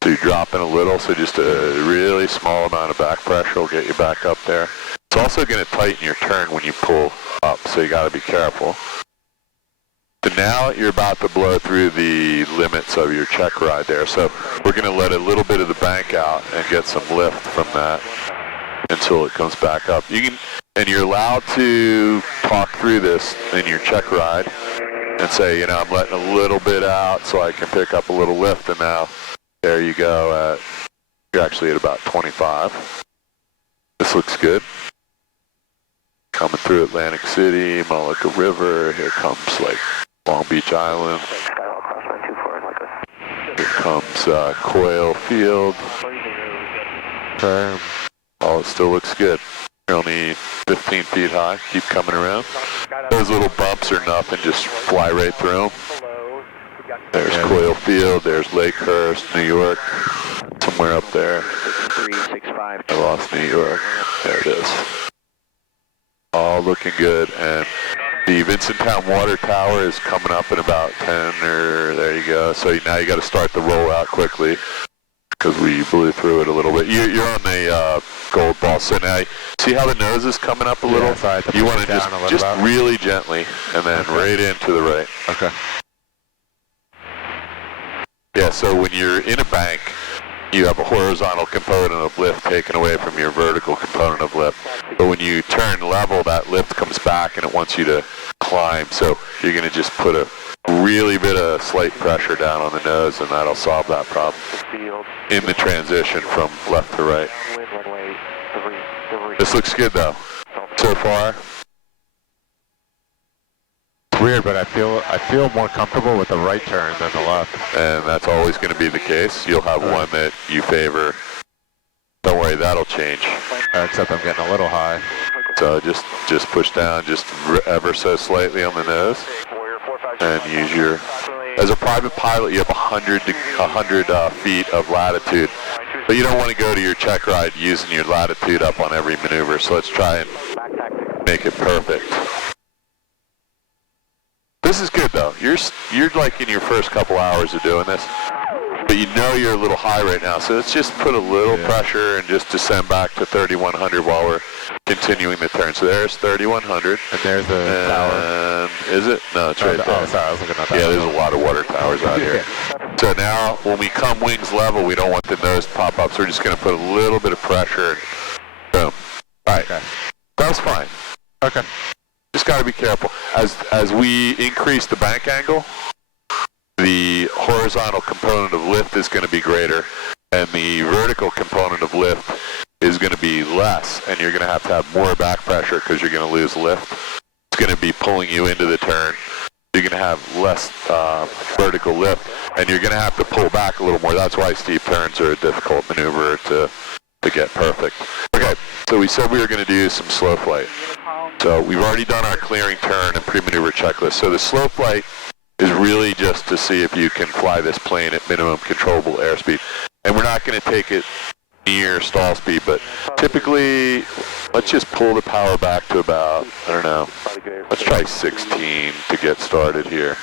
So you're dropping a little, so just a really small amount of back pressure will get you back up there. It's also going to tighten your turn when you pull up, so you got to be careful. So now you're about to blow through the limits of your check ride there. So we're going to let a little bit of the bank out and get some lift from that until it comes back up. And you're allowed to talk through this in your check ride and say, you know, I'm letting a little bit out so I can pick up a little lift. And now there you go. You're actually at about 25. This looks good. Coming through Atlantic City, Mullica River. Here comes like Long Beach Island. Here comes Coyle Field. Okay. Oh, it still looks good. You're only 15 feet high. Keep coming around. Those little bumps are nothing. Just fly right through them. There's Coyle Field. There's Lakehurst, New York. Somewhere up there. 365. I lost New York. There it is. All looking good. And the Vincenttown Water Tower is coming up in about 10 or there you go. So now you got to start the rollout quickly because we blew through it a little bit. You're on the gold ball. So now see how the nose is coming up a little? Yeah, sorry, you want to just really gently and then right into the right. Okay. Yeah, so when you're in a bank, you have a horizontal component of lift taken away from your vertical component of lift. But when you turn level, that lift comes back and it wants you to climb. So you're going to just put a really bit of slight pressure down on the nose and that'll solve that problem in the transition from left to right. This looks good though, so far. It's weird, but I feel more comfortable with the right turn than the left. And that's always going to be the case. You'll have one that you favor. Don't worry, that'll change. Except I'm getting a little high. So just push down just ever so slightly on the nose. And use your... As a private pilot, you have 100 feet of latitude. But you don't want to go to your check ride using your latitude up on every maneuver. So let's try and make it perfect. This is good though. You're like in your first couple hours of doing this, but you know you're a little high right now. So let's just put a little pressure and just descend back to 3100 while we're continuing the turn. So there's 3100. And there's the tower. Is it? No, it's right there. Oh, sorry, I was looking at that. Yeah, there's a lot of water towers out here. So now when we come wings level, we don't want the nose to pop up. So we're just going to put a little bit of pressure. Boom. All right. Okay. That was fine. Okay. Just got to be careful. As we increase the bank angle, the horizontal component of lift is going to be greater, and the vertical component of lift is going to be less, and you're going to have more back pressure because you're going to lose lift. It's going to be pulling you into the turn. You're going to have less vertical lift, and you're going to have to pull back a little more. That's why steep turns are a difficult maneuver to get perfect. Okay, so we said we were going to do some slow flight. So we've already done our clearing turn and pre-maneuver checklist. So the slow flight is really just to see if you can fly this plane at minimum controllable airspeed. And we're not going to take it near stall speed, but typically, let's just pull the power back to about, I don't know, let's try 16 to get started here.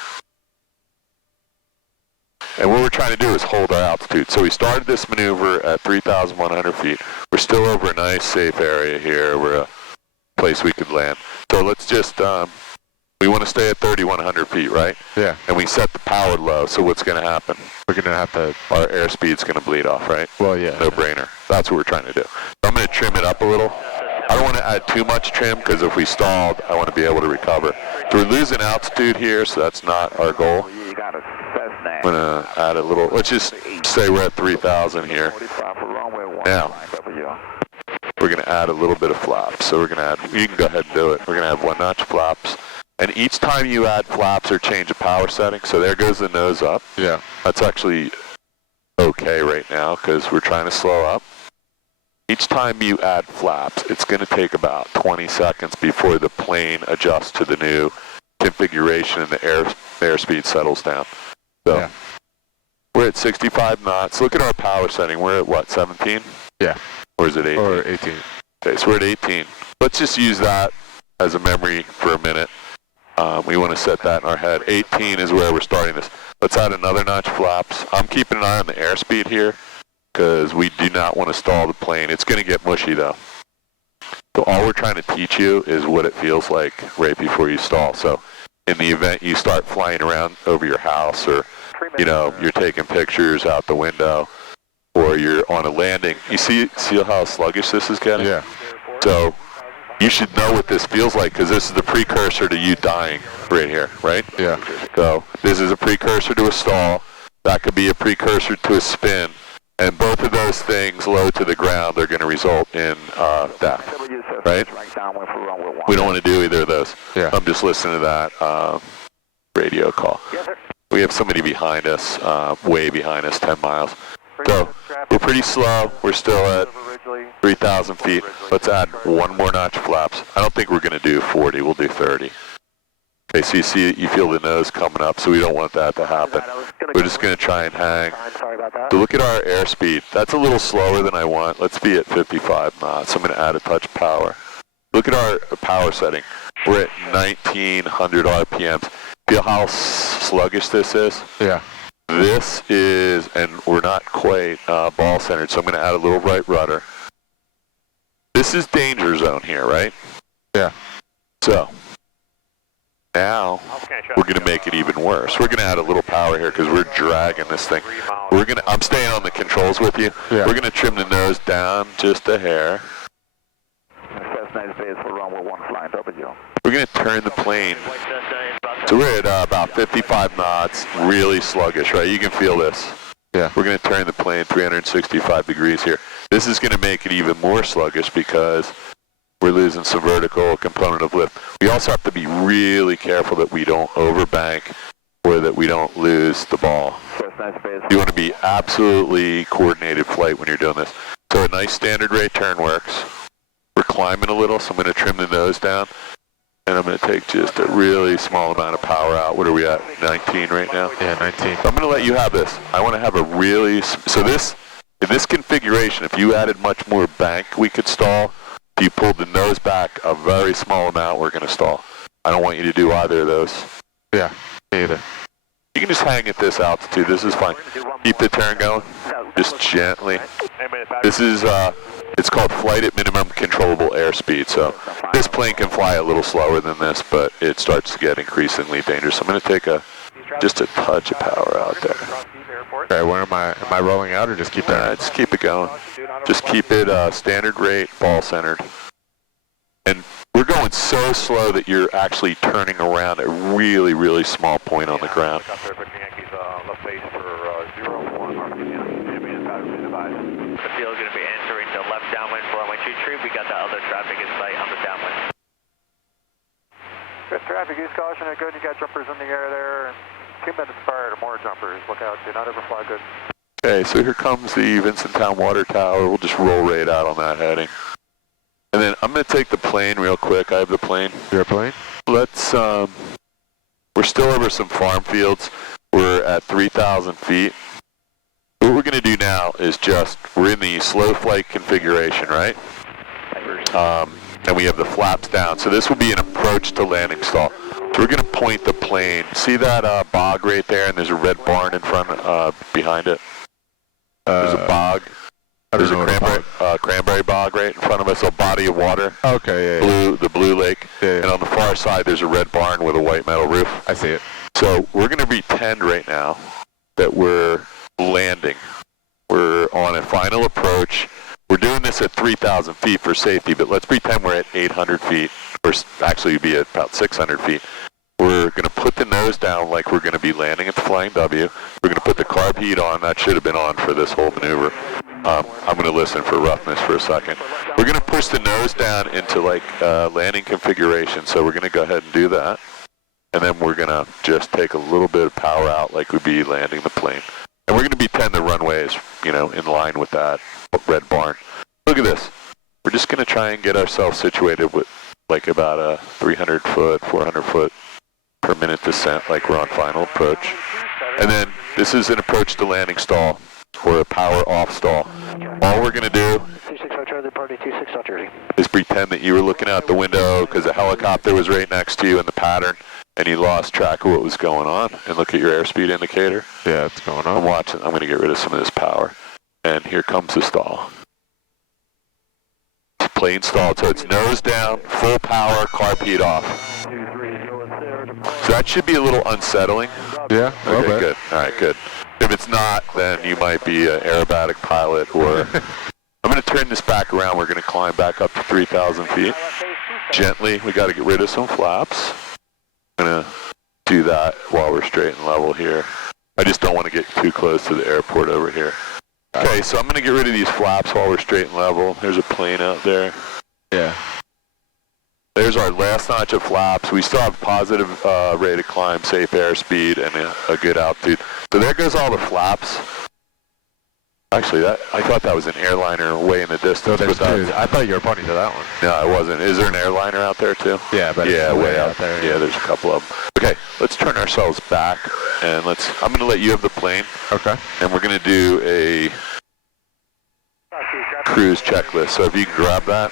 And what we're trying to do is hold our altitude. So we started this maneuver at 3,100 feet. We're still over a nice safe area here. We're a place we could land. So let's just, we want to stay at 3,100 feet, right? Yeah. And we set the power low, so what's going to happen? We're going to have to... Our airspeed's going to bleed off, right? Well, yeah. No brainer. That's what we're trying to do. So I'm going to trim it up a little. I don't want to add too much trim, because if we stalled, I want to be able to recover. So we're losing altitude here, so that's not our goal. I'm going to add a little, let's just say we're at 3,000 here. Now, we're going to add a little bit of flaps. So we're going to add, you can go ahead and do it. We're going to have 1-notch flaps. And each time you add flaps or change a power setting, so there goes the nose up. Yeah. That's actually okay right now because we're trying to slow up. Each time you add flaps, it's going to take about 20 seconds before the plane adjusts to the new configuration and the airspeed settles down. So yeah. We're at 65 knots. Look at our power setting. We're at what, 17? Yeah. Or is it 18? Or 18. Okay, so we're at 18. Let's just use that as a memory for a minute. We want to set that in our head. 18 is where we're starting this. Let's add another notch flaps. I'm keeping an eye on the airspeed here because we do not want to stall the plane. It's going to get mushy though. So all we're trying to teach you is what it feels like right before you stall. So in the event you start flying around over your house or, you know, you're taking pictures out the window or you're on a landing, you see how sluggish this is getting? Yeah. So you should know what this feels like because this is the precursor to you dying right here, right? Yeah. So this is a precursor to a stall. That could be a precursor to a spin. And both of those things low to the ground are going to result in death, right? We don't want to do either of those. Yeah. I'm just listening to that radio call. We have somebody behind us, way behind us, 10 miles. So we're pretty slow. We're still at 3,000 feet. Let's add one more notch flaps. I don't think we're going to do 40. We'll do 30. Okay, so you see, you feel the nose coming up, so we don't want that to happen. We're just going to try and hang. So look at our airspeed. That's a little slower than I want. Let's be at 55 knots. I'm going to add a touch power. Look at our power setting. We're at 1,900 RPMs. Feel how sluggish this is? Yeah. This is, and we're not quite ball centered, so I'm going to add a little right rudder. This is danger zone here, right? Yeah. So now we're going to make it even worse. We're going to add a little power here because we're dragging this thing. I'm staying on the controls with you. Yeah. We're going to trim the nose down just a hair. We're going to turn the plane. So we're at about 55 knots, really sluggish, right? You can feel this. Yeah. We're going to turn the plane 365 degrees here. This is going to make it even more sluggish because we're losing some vertical component of lift. We also have to be really careful that we don't overbank or that we don't lose the ball. You want to be absolutely coordinated flight when you're doing this. So a nice standard rate turn works. We're climbing a little, so I'm going to trim the nose down. And I'm going to take just a really small amount of power out. What are we at, 19 right now? Yeah, 19. So I'm going to let you have this. I want to have a really, so this, in this configuration, if you added much more bank, we could stall. If you pulled the nose back a very small amount, we're going to stall. I don't want you to do either of those. Yeah, me either. You can just hang at this altitude. This is fine. Keep the turn going, just gently. This is, it's called flight at minimum controllable airspeed. So this plane can fly a little slower than this, but it starts to get increasingly dangerous. I'm going to take just a touch of power out there. Okay, where am I rolling out or just keep that? Just keep it going. Just keep it standard rate, ball centered. And we're going so slow that you're actually turning around at a really, really small point on the ground. The field is going to be entering the left downwind for runway 23. We got the other traffic in sight on the downwind. Good traffic, use caution. Good, you got jumpers in the air there. 2 minutes prior to more jumpers. Look out, do not ever fly good. Okay, so here comes the Vincenttown Water Tower. We'll just roll right out on that heading. And then I'm going to take the plane real quick. I have the plane. Your plane? Let's, we're We're still over some farm fields. We're at 3,000 feet. What we're going to do now is we're in the slow flight configuration, right? And we have the flaps down. So this will be an approach to landing stall. So we're going to point the plane. See that bog right there? And there's a red barn in front, behind it. There's a bog. There's a cranberry bog right in front of us, a body of water. Okay, yeah. The blue lake. Yeah. And on the far side, there's a red barn with a white metal roof. I see it. So we're going to pretend right now that we're landing. We're on a final approach. We're doing this at 3,000 feet for safety, but let's pretend we're at 800 feet, or actually be at about 600 feet. We're going to put the nose down like we're going to be landing at the Flying W. We're going to put the carb heat on. That should have been on for this whole maneuver. I'm going to listen for roughness for a second. We're going to push the nose down into like landing configuration, so we're going to go ahead and do that. And then we're going to just take a little bit of power out like we'd be landing the plane. And we're going to pretend the runway is, in line with that red barn. Look at this. We're just going to try and get ourselves situated with like about a 300 foot, 400 foot per minute descent like we're on final approach. And then this is an approach to landing stall or a power off stall. All we're going to do is pretend that you were looking out the window because a helicopter was right next to you in the pattern and you lost track of what was going on. And look at your airspeed indicator. Yeah, it's going on. I'm watching. I'm going to get rid of some of this power. And here comes the stall. It's plane stalled, so it's nose down, full power, carb heat off. So that should be a little unsettling. Yeah, okay, good. All right, good. If it's not, then you might be an aerobatic pilot or... I'm going to turn this back around. We're going to climb back up to 3,000 feet. Gently, we got to get rid of some flaps. I'm going to do that while we're straight and level here. I just don't want to get too close to the airport over here. Okay, so I'm going to get rid of these flaps while we're straight and level. There's a plane out there. Yeah. There's our last notch of flaps. We still have positive rate of climb, safe airspeed, and a good altitude. So there goes all the flaps. Actually, I thought that was an airliner way in the distance. I thought you were pointing to that one. No, I wasn't. Is there an airliner out there too? Yeah, but yeah, way out there. Yeah, there's a couple of them. Okay, let's turn ourselves back and I'm going to let you have the plane. Okay. And we're going to do a cruise checklist. So if you can grab that,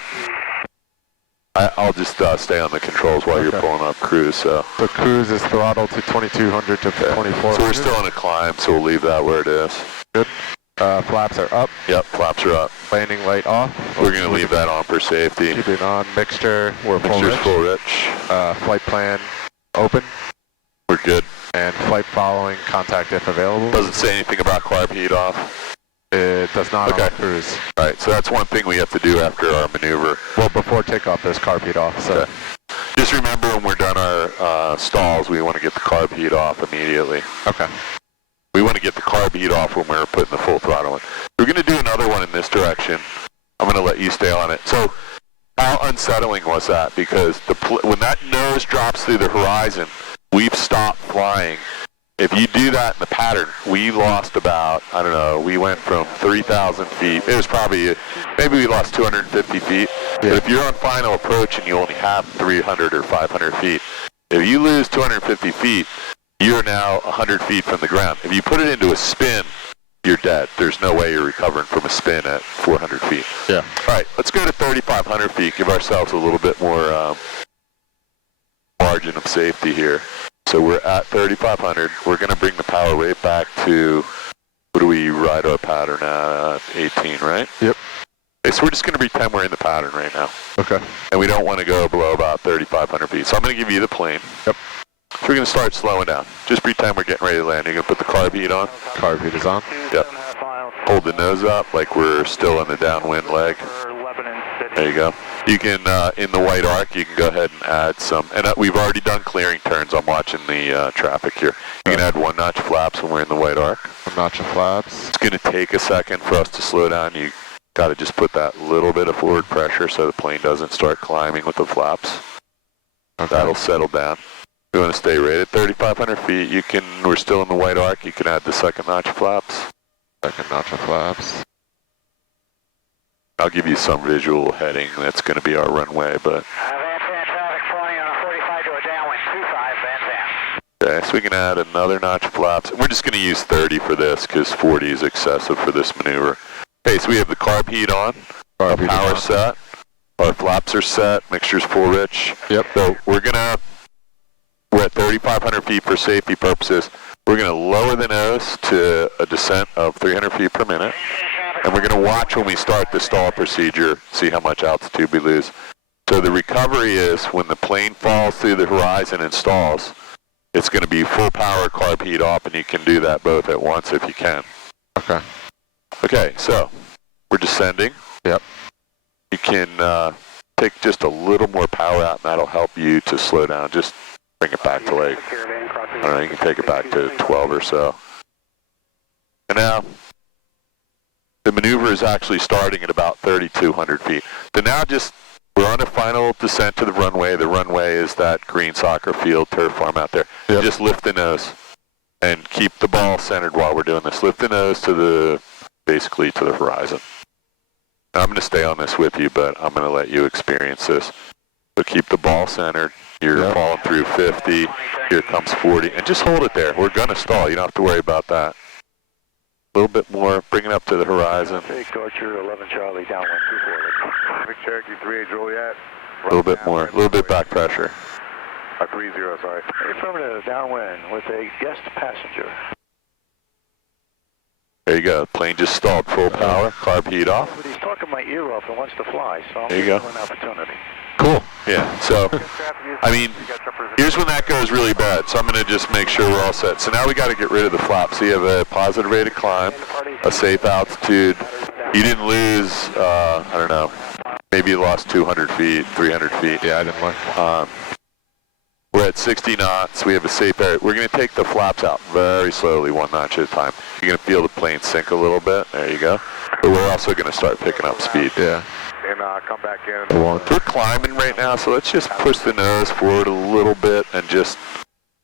I'll just stay on the controls while you're pulling up cruise. So the cruise is throttle to 2200 to 2400. So we're still on a climb, so we'll leave that where it is. Good. Flaps are up. Yep, flaps are up. Landing light off. We're going to leave that on for safety. Keep it on. Mixture, we're full rich. Flight plan open. We're good. And flight following, contact if available. Doesn't say anything about carb heat off. It does not on cruise. All right, so that's one thing we have to do after our maneuver. Well, before takeoff, there's carb heat off. So just remember when we're done our stalls, we want to get the carb heat off immediately. Okay. We want to get the carb heat off when we're putting the full throttle in. We're going to do another one in this direction. I'm going to let you stay on it. So how unsettling was that? Because when that nose drops through the horizon, we've stopped flying. If you do that in the pattern, we lost about, I don't know, we went from 3,000 feet. It was probably, maybe we lost 250 feet. Yeah. But if you're on final approach and you only have 300 or 500 feet, if you lose 250 feet, you're now 100 feet from the ground. If you put it into a spin, you're dead. There's no way you're recovering from a spin at 400 feet. Yeah. All right, let's go to 3,500 feet. Give ourselves a little bit more margin of safety here. So we're at 3,500. We're going to bring the power rate back to, what do we ride our pattern at? 18, right? Yep. Okay, so we're just going to pretend we're in the pattern right now. Okay. And we don't want to go below about 3,500 feet. So I'm going to give you the plane. Yep. So we're going to start slowing down. Just pretend we're getting ready to land. You're going to put the carb heat on. Carb heat is on. Yep. Hold the nose up like we're still in the downwind leg. There you go. You can, in the white arc, you can go ahead and add some, and we've already done clearing turns. I'm watching the traffic here. You can add one notch of flaps when we're in the white arc. One notch of flaps. It's going to take a second for us to slow down. You got to just put that little bit of forward pressure so the plane doesn't start climbing with the flaps. Okay. That'll settle down. We want to stay right at 3,500 feet. You can, we're still in the white arc. You can add the second notch of flaps. Second notch of flaps. I'll give you some visual heading. That's going to be our runway, but... Van traffic flying on a 45 to a downwind 25, Van. Okay, so we can add another notch of flaps. We're just going to use 30 for this because 40 is excessive for this maneuver. Okay, so we have the carb heat on, our power set, our flaps are set, mixture's full rich. Yep. So we're at 3,500 feet for safety purposes. We're going to lower the nose to a descent of 300 feet per minute. And we're going to watch when we start the stall procedure, see how much altitude we lose. So the recovery is when the plane falls through the horizon and stalls, it's going to be full power carb heat off, and you can do that both at once if you can. Okay. Okay, so we're descending. Yep. You can take just a little more power out, and that'll help you to slow down. Just bring it back to like, I don't know, you can take it back to 12 or so. And now, the maneuver is actually starting at about 3,200 feet. So now we're on a final descent to the runway. The runway is that green soccer field turf farm out there. Yep. Just lift the nose and keep the ball centered while we're doing this. Lift the nose to basically to the horizon. Now, I'm going to stay on this with you, but I'm going to let you experience this. So keep the ball centered. You're falling through 50. Here comes 40. And just hold it there. We're going to stall. You don't have to worry about that. A little bit more. Bring it up to the horizon. Take Archer 11 Charlie down 124. Cherokee 38 Juliet. A little bit more. A little bit back pressure. 30, sorry. Affirmative, downwind with a guest passenger. There you go. Plane just stalled. Full power. Carb heat off. But he's talking my ear off and wants to fly, so I'll There you give go. him an opportunity. Cool. Yeah. So, I mean, here's when that goes really bad. So I'm going to just make sure we're all set. So now we got to get rid of the flaps. So you have a positive rate of climb, a safe altitude. You didn't lose, I don't know, maybe you lost 200 feet, 300 feet. Yeah, I didn't look. We're at 60 knots. We have a safe area. We're going to take the flaps out very slowly, one notch at a time. You're going to feel the plane sink a little bit. There you go. But we're also going to start picking up speed. Yeah. And come back in. We're climbing right now, so let's just push the nose forward a little bit and just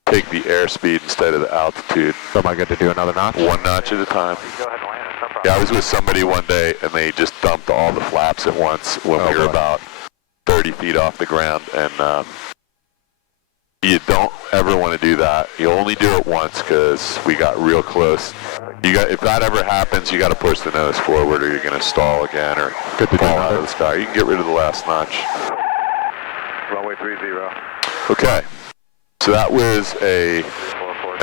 take the airspeed instead of the altitude. So am I good to do another notch? One notch at a time. Go ahead and land. No problem. Yeah, I was with somebody one day, and they just dumped all the flaps at once when we were about 30 feet off the ground, and you don't ever want to do that. You only do it once because we got real close. If that ever happens, you got to push the nose forward, or you're going to stall again, or fall out of the sky. You can get rid of the last notch. Runway 30. Okay, so that was an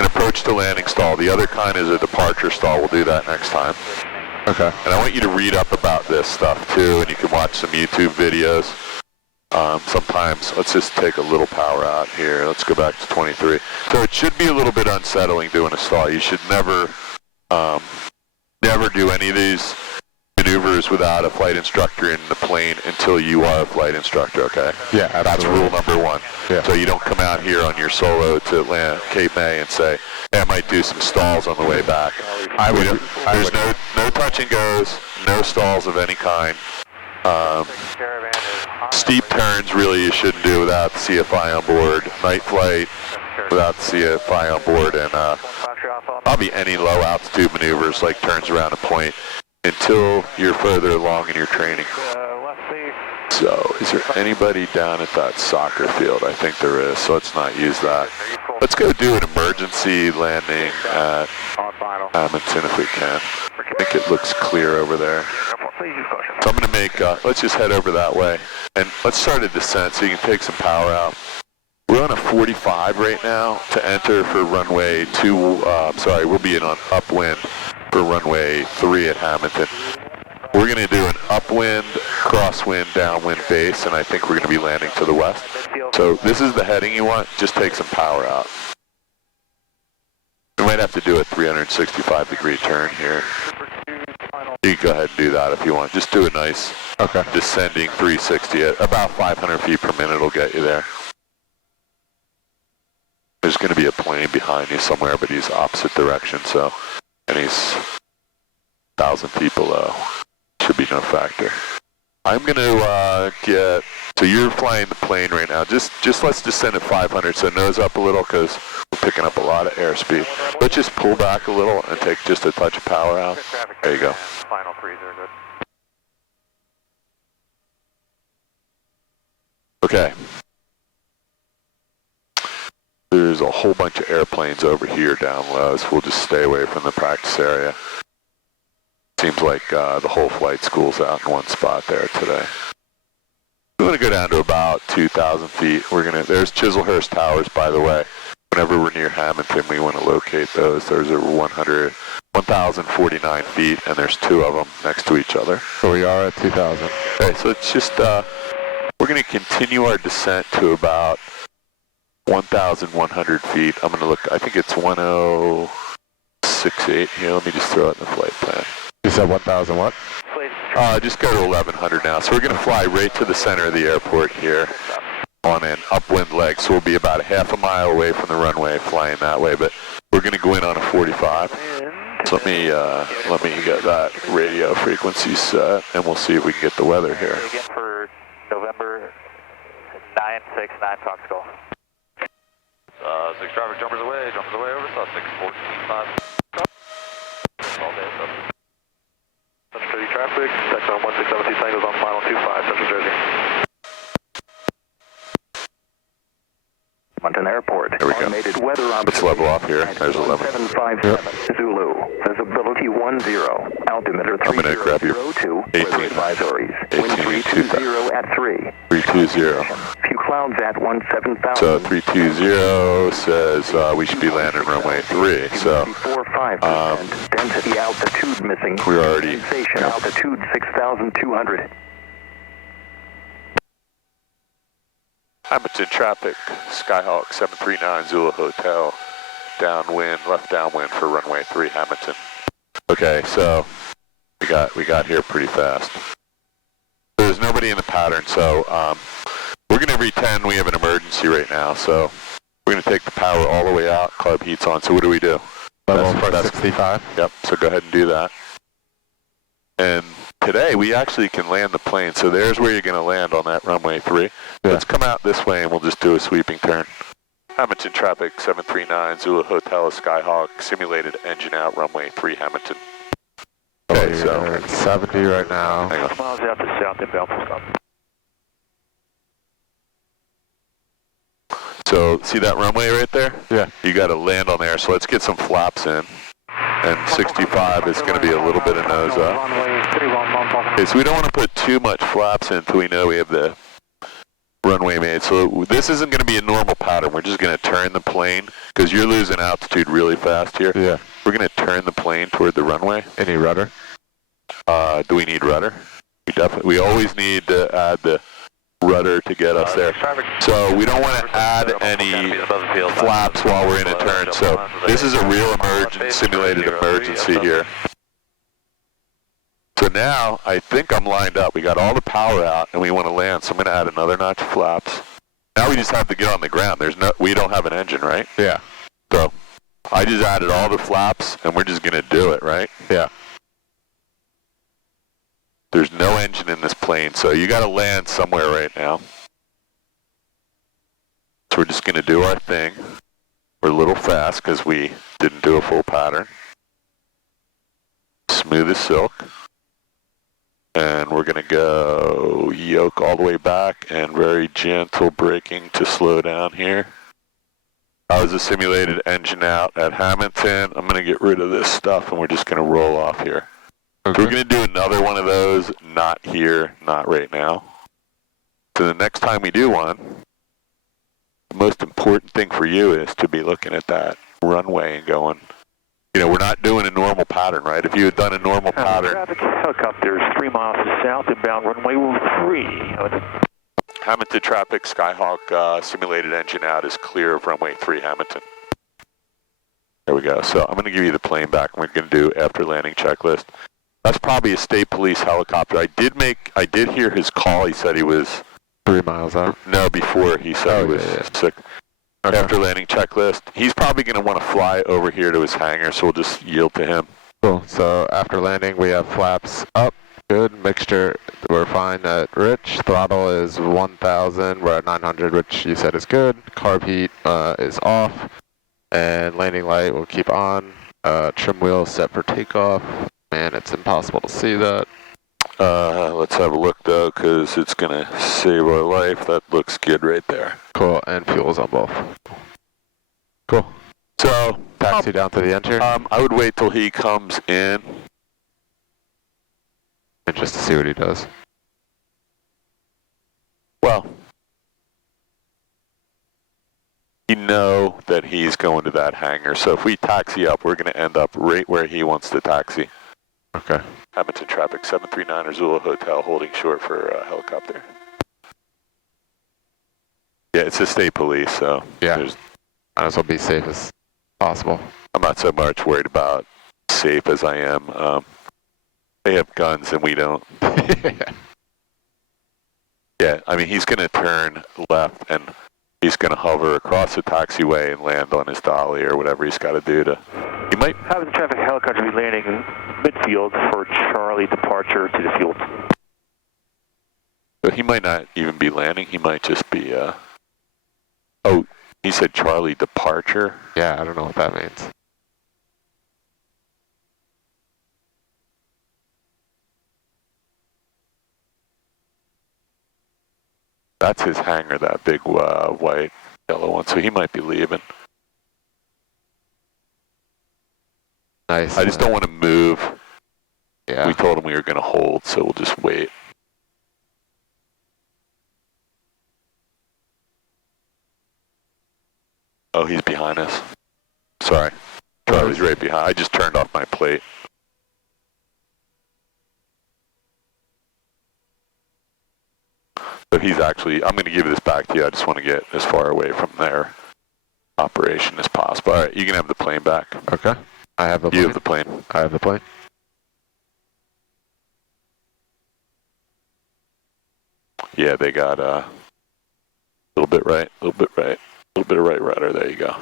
approach to landing stall. The other kind is a departure stall. We'll do that next time. Okay. And I want you to read up about this stuff too, and you can watch some YouTube videos. Sometimes, let's just take a little power out here. Let's go back to 23. So it should be a little bit unsettling doing a stall. You should never do any of these maneuvers without a flight instructor in the plane until you are a flight instructor, okay? Yeah, absolutely. That's rule number one. Yeah. So you don't come out here on your solo to land Cape May and say, hey, I might do some stalls on the way back. There's no touch and goes, no stalls of any kind. Steep turns really you shouldn't do without the CFI on board. Night flight without the CFI on board, and probably any low altitude maneuvers like turns around a point until you're further along in your training. So is there anybody down at that soccer field? I think there is, so let's not use that. Let's go do an emergency landing at Hamilton if we can. I think it looks clear over there. So I'm going to make, let's just head over that way. And let's start a descent so you can take some power out. We're on a 45 right now to enter for runway 2, we'll be in on upwind for runway 3 at Hamilton. We're going to do an upwind, crosswind, downwind base, and I think we're going to be landing to the west. So this is the heading you want, just take some power out. We might have to do a 365-degree turn here. You can go ahead and do that if you want. Just do a nice descending 360 at about 500 feet per minute will get you there. There's going to be a plane behind you somewhere, but he's opposite direction, so, and he's 1,000 feet below. Should be no factor. I'm going to so you're flying the plane right now. Just let's descend at 500, so nose up a little because we're picking up a lot of airspeed. Let's just pull back a little and take just a touch of power out. There you go. Final freeze are good. Okay. There's a whole bunch of airplanes over here down low, so we'll just stay away from the practice area. Seems like the whole flight school's out in one spot there today. We're going to go down to about 2,000 feet. There's Chislehurst Towers, by the way. Whenever we're near Hamilton, we want to locate those. Those are 1,049 feet, and there's two of them next to each other. So we are at 2,000. Okay, so it's just, we're going to continue our descent to about 1,100 feet. I'm going to look, I think it's 1068 here. Let me just throw it in the flight plan. You said 1,000 what? Just go to 1,100 now. So we're going to fly right to the center of the airport here on an upwind leg. So we'll be about a half a mile away from the runway flying that way, but we're going to go in on a 45. So let me get that radio frequency set, and we'll see if we can get the weather here. Again for November 969 Fox Golf. 6 traffic, jumpers away over, Sussex 14.5. All day, Sussex. 730 traffic, Textron 1672 Tangos on final 25, Central Jersey. Mountain Airport. There we go. Automated weather Let's level off here. There's 11. 757 Zulu. Visibility 10. Altimeter 3002. I'm going to grab your Weather advisories. Wind 320 at 3. 320. Few clouds at 17,000. So 320 says we should be landing runway 3. So 45%. Density altitude missing. we're already. Sensation altitude 6,200. Hamilton traffic, Skyhawk 739 Zulu Hotel, downwind, left downwind for runway 3 Hamilton. Okay, so we got here pretty fast. There's nobody in the pattern, so we're going to retend we have an emergency right now, so we're going to take the power all the way out, carb heat's on, so what do we do? Level for 65? Yep, so go ahead and do that. And today we actually can land the plane, so there's where you're going to land on that runway 3. Yeah. Let's come out this way and we'll just do a sweeping turn. Hamilton traffic 739 Zulu Hotel Skyhawk, simulated engine out, runway 3 Hamilton. Okay, so we're at 70 right now. hang on. Miles out to south inbound, stop. So see that runway right there? Yeah. You got to land on there, so let's get some flaps in. And 65 is going to be a little bit of nose up. Okay, so we don't want to put too much flaps in until we know we have the runway made. So this isn't going to be a normal pattern. We're just going to turn the plane, because you're losing altitude really fast here. Yeah. We're going to turn the plane toward the runway. Any rudder? Do we need rudder? We always need to add the rudder to get us there. So we don't want to add any flaps while we're in a turn. So this is a real simulated emergency here. So now I think I'm lined up. We got all the power out and we want to land. So I'm going to add another notch of flaps. Now we just have to get on the ground. We don't have an engine, right? Yeah. So I just added all the flaps and we're just going to do it, right? Yeah. There's no engine in this plane, so you got to land somewhere right now. So we're just going to do our thing. We're a little fast because we didn't do a full pattern. Smooth as silk. And we're going to go yoke all the way back and very gentle braking to slow down here. I was a simulated engine out at Hamilton. I'm going to get rid of this stuff and we're just going to roll off here. Okay. So we're going to do another one of those, not here, not right now. So the next time we do one, the most important thing for you is to be looking at that runway and going, we're not doing a normal pattern, right? If you had done a normal pattern. Traffic helicopters 3 miles to south inbound runway 3. Hamilton traffic, Skyhawk simulated engine out is clear of runway 3 Hamilton. There we go. So I'm going to give you the plane back and we're going to do after landing checklist. That's probably a state police helicopter. I did hear his call. He said he was 3 miles out. No, before he said he was sick. Okay. After landing checklist, he's probably going to want to fly over here to his hangar, so we'll just yield to him. Cool. So after landing, we have flaps up. Good mixture. We're fine at Rich. Throttle is 1,000. We're at 900, which you said is good. Carb heat is off, and landing light will keep on. Trim wheel set for takeoff. Man, it's impossible to see that. Let's have a look though, because it's gonna save our life. That looks good right there. Cool, and fuel's on both. Cool. So, taxi down to the enter. I would wait till he comes in. And just to see what he does. Well, you know that he's going to that hangar. So if we taxi up, we're going to end up right where he wants to taxi. Okay. Hamilton traffic 739 Zulu Hotel holding short for helicopter. Yeah, it's the state police, so yeah, might as well be safe as possible. I'm not so much worried about safe as I am. They have guns and we don't. Yeah, I mean, he's going to turn left and he's going to hover across the taxiway and land on his dolly or whatever he's got to do to. He might have the traffic helicopter be landing midfield for Charlie departure to the field. So he might not even be landing. He might just be. Oh, he said Charlie departure. Yeah, I don't know what that means. That's his hangar, that big white, yellow one. So he might be leaving. Nice. I just don't want to move. Yeah. We told him we were going to hold, so we'll just wait. Oh, he's behind us. Sorry. Charlie's right behind. I just turned off my plate. So he's actually, I'm going to give this back to you. I just want to get as far away from their operation as possible. All right, you can have the plane back. Okay. I have the plane. You have the plane. I have the plane. Yeah, they got a little bit right, a little bit right, a little bit of right rudder. There you go.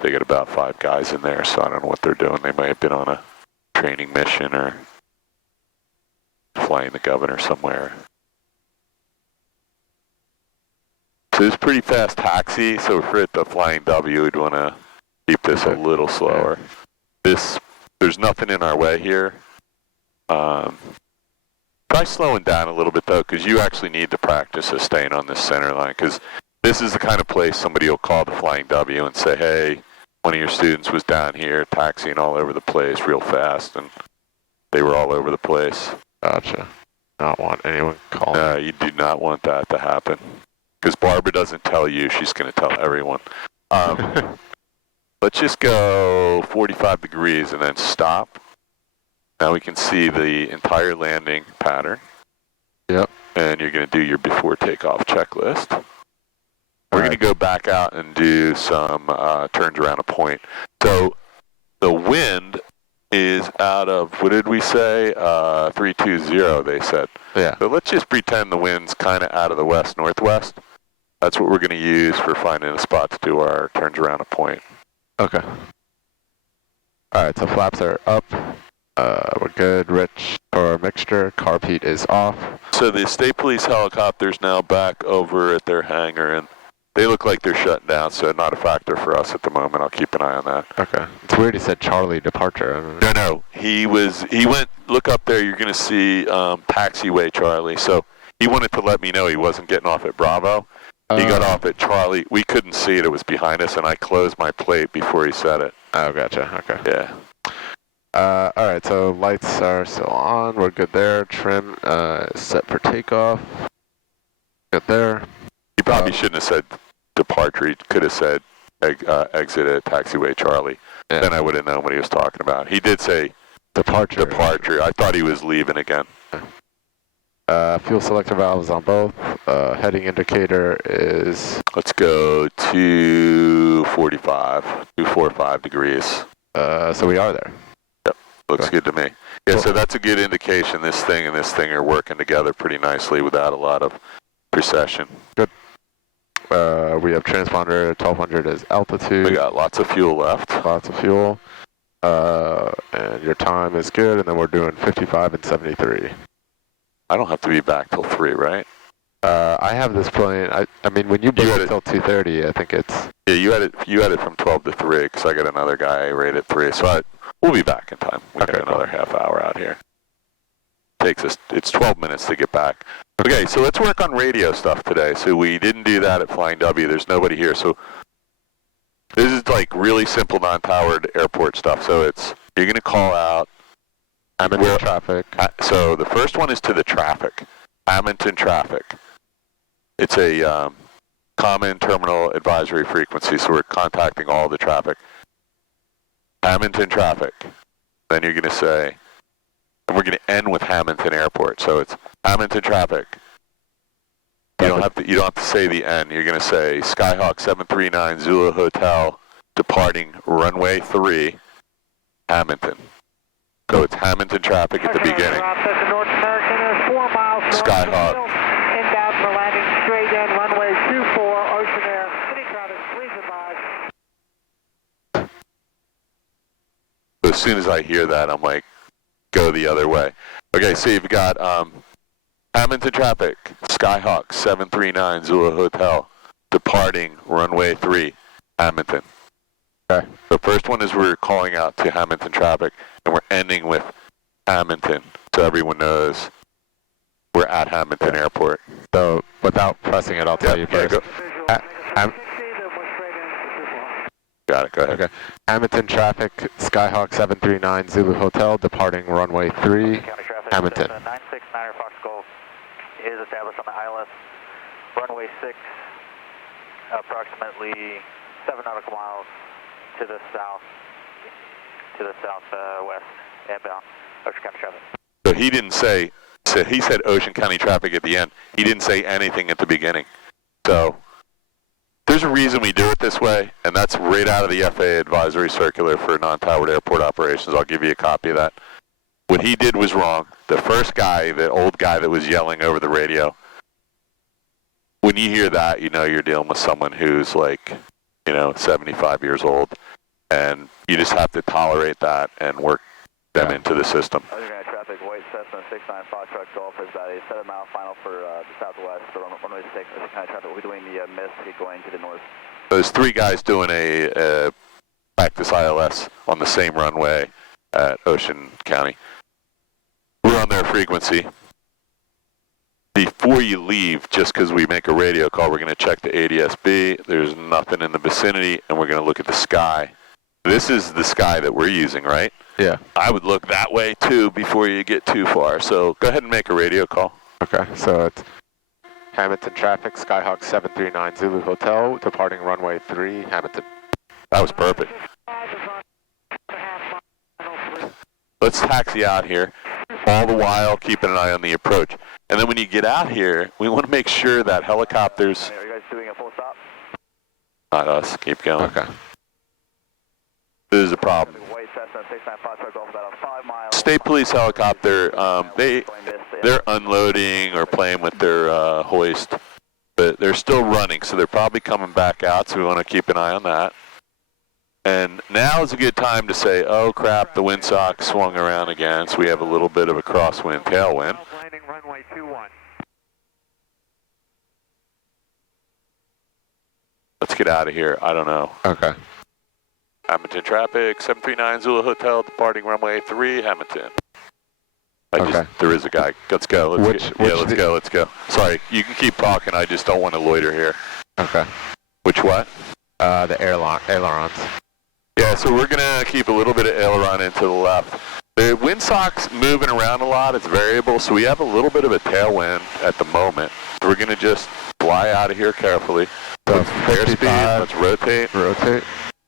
They got about 5 guys in there, so I don't know what they're doing. They might have been on a training mission or flying the governor somewhere. So it's a pretty fast taxi, so if we're at the Flying W, we'd want to keep this a little slower. There's nothing in our way here. Try slowing down a little bit though, because you actually need the practice of staying on this center line, because this is the kind of place somebody will call the Flying W and say, hey, one of your students was down here taxiing all over the place real fast, and they were all over the place. Gotcha. Not want anyone calling. No, you do not want that to happen. Because Barbara doesn't tell you, she's going to tell everyone. Let's just go 45 degrees and then stop. Now we can see the entire landing pattern. Yep. And you're going to do your before takeoff checklist. We're going to go back out and do some turns around a point. So the wind is out of, what did we say? 320, they said. Yeah. So let's just pretend the wind's kind of out of the west-northwest. That's what we're going to use for finding a spot to do our turns around a point. Okay. All right, so flaps are up. We're good. Rich or mixture. Carpet is off. So the state police helicopter's now back over at their hangar, and they look like they're shutting down, so not a factor for us at the moment. I'll keep an eye on that. Okay. It's weird he said Charlie departure. No. He went, look up there, you're going to see taxiway Charlie. So he wanted to let me know he wasn't getting off at Bravo. He got off at Charlie. We couldn't see it. It was behind us, and I closed my plate before he said it. Oh, gotcha. Okay. Yeah. All right, so lights are still on. We're good there. Trim set for takeoff. Good there. He probably shouldn't have said departure. He could have said exit at taxiway Charlie. Yeah. Then I would have known what he was talking about. He did say departure. I thought he was leaving again. Fuel selector valves on both. Heading indicator is... Let's go 245 degrees. So we are there. Yep, looks good to me. Yeah, cool. So that's a good indication this thing and this thing are working together pretty nicely without a lot of precession. Good. We have transponder 1200 as altitude. We got lots of fuel left. Lots of fuel. And your time is good, and then we're doing 55 and 73. I don't have to be back till 3, right? I have this plane. I mean, when you book it till 2:30, I think it's. Yeah, you had it from 12 to 3 because I got another guy right at 3. So we'll be back in time. We got another half hour out here. It's 12 minutes to get back. Okay, so let's work on radio stuff today. So we didn't do that at Flying W. There's nobody here. So This is like really simple non-powered airport stuff. So you're going to call out Hamilton traffic. So the first one is to the traffic. Hamilton traffic. It's a common terminal advisory frequency, so we're contacting all the traffic. Hamilton traffic. Then you're going to say, and we're going to end with Hamilton Airport. So it's Hamilton traffic. You don't have to say the N. You're going to say Skyhawk 739 Zulu Hotel departing runway 3, Hamilton. So it's Hamilton traffic at the beginning. North American is 4 miles. Skyhawk. Inbound for landing straight in runway 24, Ocean Air. City traffic, please advise. So as soon as I hear that, I'm like, go the other way. Okay, so you've got Hamilton traffic, Skyhawk 739 Zulu Hotel, departing runway 3, Hamilton. Okay. The first one is we're calling out to Hamilton traffic, and we're ending with Hamilton, so everyone knows we're at Hamilton Airport. So without pressing it, I'll tell you first. Got it, go ahead. Okay. Hamilton traffic, Skyhawk 739 Zulu Hotel, departing runway 3, Hamilton. 969 Fox Golf is established on the ILS. Runway 6, approximately 7 nautical miles to the southwest, inbound, Ocean County traffic. So he didn't say, he said Ocean County traffic at the end. He didn't say anything at the beginning. So there's a reason we do it this way, and that's right out of the FAA advisory circular for non-powered airport operations. I'll give you a copy of that. What he did was wrong. The first guy, the old guy that was yelling over the radio, when you hear that, you know you're dealing with someone who's like, 75 years old, and you just have to tolerate that and work them into the system. Traffic, white Cessna 69 Foxtrot Golf is about a 7-mile final for the southwest. So runway 6, Ocean County traffic. We're doing the mist going to the north. There's 3 guys doing a practice ILS on the same runway at Ocean County. We're on their frequency. Before you leave, just because we make a radio call, we're going to check the ADS-B. There's nothing in the vicinity, and we're going to look at the sky. This is the sky that we're using, right? Yeah. I would look that way, too, before you get too far. So go ahead and make a radio call. Okay, so it's Hamilton traffic, Skyhawk 739 Zulu Hotel, departing runway 3, Hamilton. That was perfect. Let's taxi out here, all the while keeping an eye on the approach. And then when you get out here, we want to make sure that helicopters... Are you guys doing a full stop? Not us. Keep going. Okay. This is a problem. White Cessna 69 Foxtrot Golf about a 5 mile... State police helicopter, they're unloading or playing with their hoist, but they're still running, so they're probably coming back out, so we want to keep an eye on that. And now is a good time to say, oh crap, the windsock swung around again, so we have a little bit of a crosswind, tailwind. Landing runway 21. Let's get out of here. I don't know. Okay. Hamilton traffic, 739 Zulu Hotel, departing runway 3, Hamilton. There is a guy. Let's go. Let's go. Sorry, you can keep talking. I just don't want to loiter here. Okay. Which what? The ailerons. Yeah, so we're going to keep a little bit of aileron into the left. The windsock's moving around a lot. It's variable, so we have a little bit of a tailwind at the moment. So we're going to just fly out of here carefully. So airspeed, let's rotate. Rotate.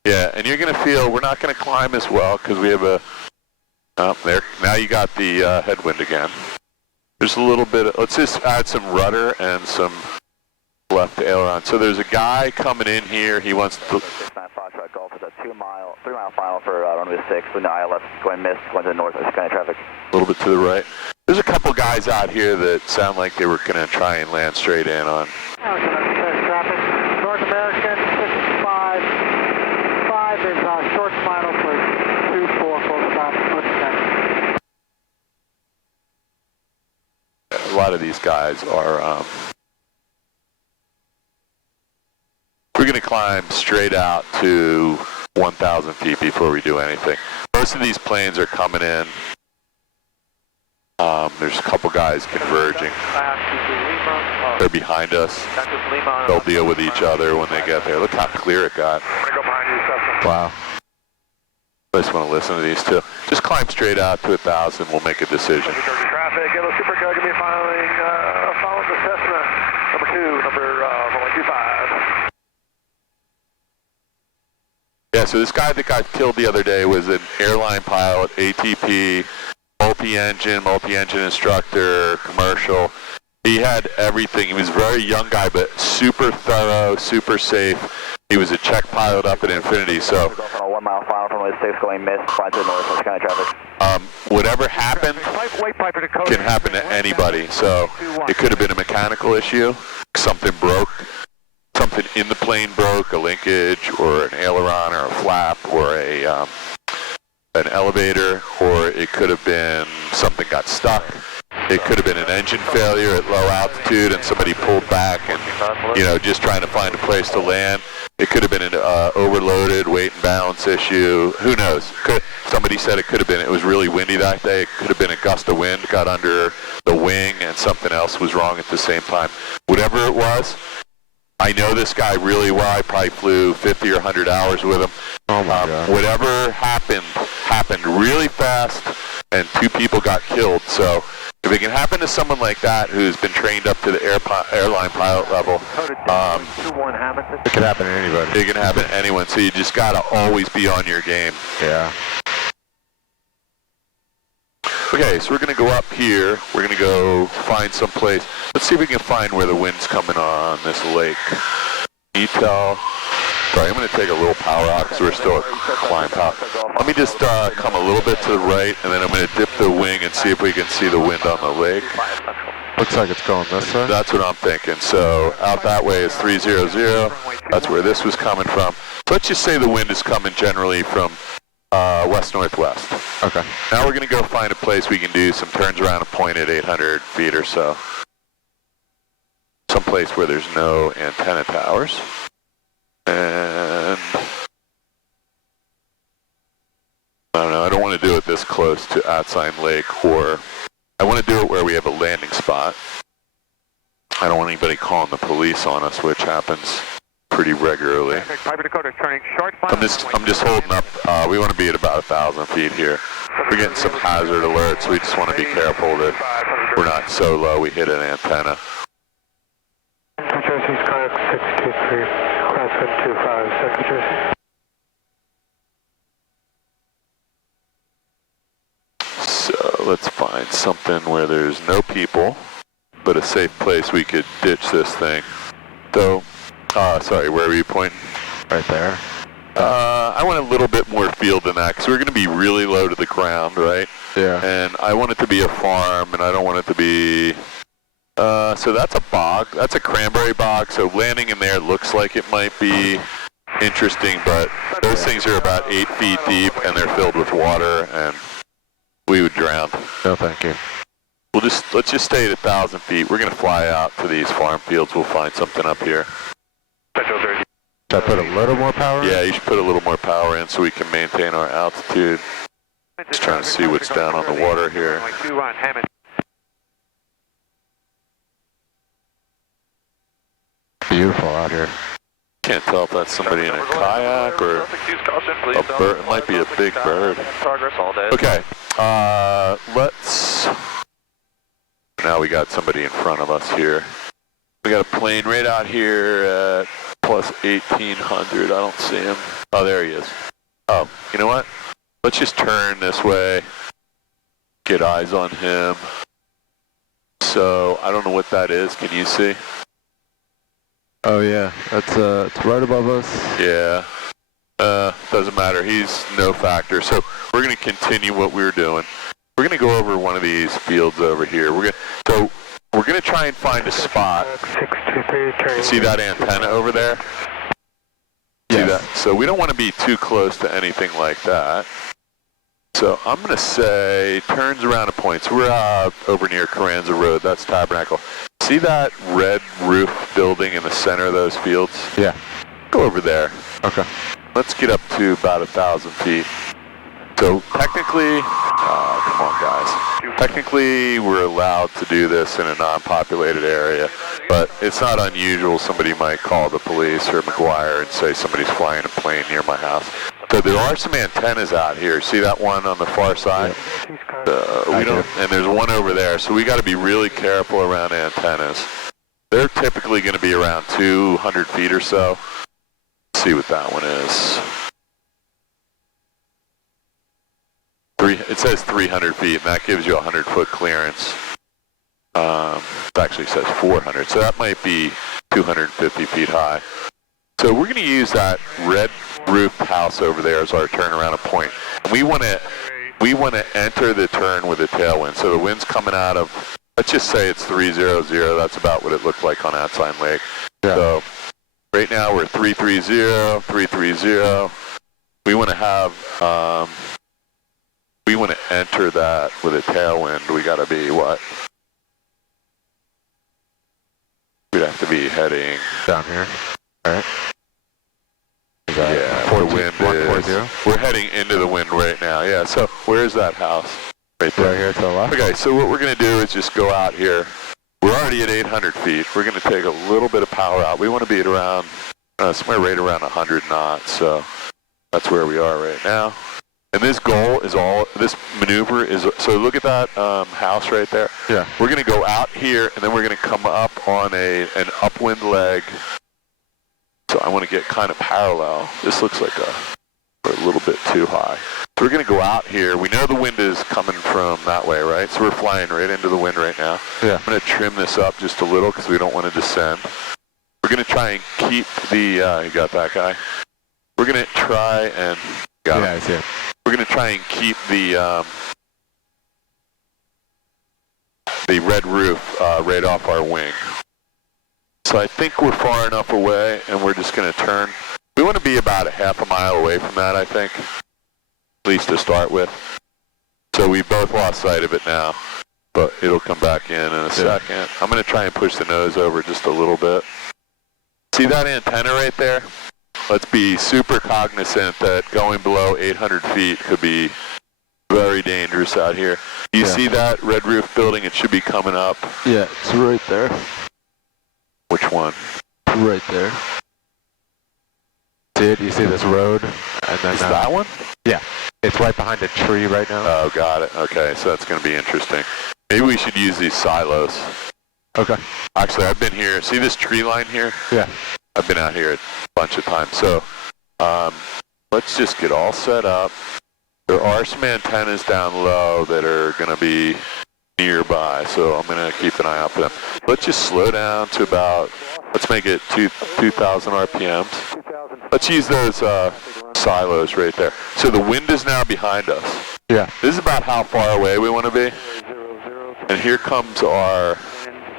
Yeah, and you're going to feel we're not going to climb as well because we have a... there. Now you got the headwind again. There's a little bit of... Let's just add some rudder and some left aileron. So there's a guy coming in here. He wants to... 69 Foxtrot Golf is a 3 mile final for runway 6 with the ILS going mist, going to the north, Ocean County traffic. A little bit to the right. There's a couple guys out here that sound like they were going to try and land straight in on... Traffic, North American 55, 5 is short final for 24, full stop, A lot of these guys are... we're going to climb straight out to 1,000 feet before we do anything. Most of these planes are coming in. There's a couple guys converging. They're behind us. They'll deal with each other when they get there. Look how clear it got. I'm going to go behind you. Wow. I just want to listen to these two. Just climb straight out to 1,000. We'll make a decision. Traffic, Yellow Supercar, give me following the Cessna, number 2, number 125. Yeah, so this guy that got killed the other day was an airline pilot, ATP, multi-engine instructor, commercial. He had everything. He was a very young guy, but super thorough, super safe. He was a check pilot up at Infinity, so... On a 1 mile final from Runway 6 going missed, flying to the north, Orange County traffic. Whatever happened can happen to anybody. So it could have been a mechanical issue, something broke, something in the plane broke, a linkage or an aileron or a flap or an elevator, or it could have been something got stuck. It could have been an engine failure at low altitude and somebody pulled back and, just trying to find a place to land. It could have been an overloaded weight and balance issue. Who knows? Somebody said it was really windy that day. It could have been a gust of wind got under the wing and something else was wrong at the same time. Whatever it was, I know this guy really well. I probably flew 50 or 100 hours with him. Oh my God. Whatever happened really fast, and 2 people got killed. So if it can happen to someone like that who's been trained up to the airline pilot level, it can happen to anybody. It can happen to anyone. So you just got to always be on your game. Yeah. Okay, so we're going to go up here. We're going to go find some place. Let's see if we can find where the wind's coming on this lake. Can you tell? Sorry, I'm going to take a little power out because we're still at climb power. Let me just come a little bit to the right, and then I'm going to dip the wing and see if we can see the wind on the lake. Looks like it's going this way. That's what I'm thinking. So out that way is 300. That's where this was coming from. So let's just say the wind is coming generally from west-northwest. Okay. Now we're going to go find a place we can do some turns around a point at 800 feet or so. Some place where there's no antenna towers. And I don't know, I don't want to do it this close to Atsign Lake, or I want to do it where we have a landing spot. I don't want anybody calling the police on us, which happens pretty regularly. I'm just holding up. We want to be at about 1,000 feet here. We're getting some hazard alerts. We just want to be careful that we're not so low we hit an antenna. So let's find something where there's no people, but a safe place we could ditch this thing. So, sorry, where were you pointing? Right there. I want a little bit more field than that, because we're going to be really low to the ground, right? Yeah. And I want it to be a farm, and I don't want it to be... so that's a bog. That's a cranberry bog, so landing in there looks like it might be interesting, but those things are about 8 feet deep, and they're filled with water, and we would drown. No, thank you. Let's just stay at 1,000 feet. We're going to fly out to these farm fields. We'll find something up here. Should I put a little more power in? Yeah, you should put a little more power in so we can maintain our altitude. Just trying to see what's down on the water here. Beautiful out here. Can't tell if that's somebody in a kayak or a bird. It might be a big bird. Okay, let's... Now we got somebody in front of us here. We got a plane right out here at plus 1,800. I don't see him. Oh, there he is. Oh, you know what? Let's just turn this way. Get eyes on him. So, I don't know what that is. Can you see? Oh yeah, that's it's right above us. Yeah. Doesn't matter. He's no factor. So we're going to continue what we're doing. We're going to go over one of these fields over here. We're going to try and find a spot. You see that antenna over there? Yes. See that? So we don't want to be too close to anything like that. So I'm going to say turns around a point. So we're over near Carranza Road. That's Tabernacle. See that red roof building in the center of those fields? Yeah. Go over there. Okay. Let's get up to about 1,000 feet. So technically, Come on, guys. Technically, we're allowed to do this in a non-populated area, but it's not unusual. Somebody might call the police or McGuire and say somebody's flying a plane near my house. So there are some antennas out here. See that one on the far side? Yeah. And there's one over there. So we got to be really careful around antennas. They're typically going to be around 200 feet or so. Let's see what that one is. It says 300 feet, and that gives you a 100-foot clearance. It actually says 400, so that might be 250 feet high. So we're going to use that red roofed house over there as our turnaround point. We want to enter the turn with a tailwind. So the wind's coming out of, let's just say it's 300. That's about what it looked like on Outside Lake. Yeah. So right now we're 330, 330. We want to have. We want to enter that with a tailwind. We got to be what? We'd have to be heading down here. All right. Yeah, the wind is. We're heading into the wind right now. Yeah. So where's that house? Right there. Right here to the left. Okay. So what we're going to do is just go out here. We're already at 800 feet. We're going to take a little bit of power out. We want to be at around somewhere right around 100 knots. So that's where we are right now. And this goal is this maneuver is, so look at that house right there. Yeah. We're going to go out here, and then we're going to come up on an upwind leg. So I want to get kind of parallel. This looks like we're a little bit too high. So we're going to go out here. We know the wind is coming from that way, right? So we're flying right into the wind right now. Yeah. I'm going to trim this up just a little because we don't want to descend. We're going to try and keep the, you got that guy? We're going to try and, got yeah, him. I see it. We're going to try and keep the red roof right off our wing. So I think we're far enough away, and we're just going to turn. We want to be about a half a mile away from that, I think, at least to start with. So we both lost sight of it now, but it'll come back in a second. I'm going to try and push the nose over just a little bit. See that antenna right there? Let's be super cognizant that going below 800 feet could be very dangerous out here. You see that red roof building? It should be coming up. Yeah, it's right there. Which one? Right there. See it? You see this road? And then is that one? Yeah. It's right behind a tree right now. Oh, got it. Okay, so that's going to be interesting. Maybe we should use these silos. Okay. Actually, I've been here. See this tree line here? Yeah. I've been out here a bunch of times. So let's just get all set up. There are some antennas down low that are going to be nearby, so I'm going to keep an eye out for them. Let's just slow down to about, let's make it 2,000 RPMs. Let's use those silos right there. So the wind is now behind us. Yeah. This is about how far away we want to be. And here comes our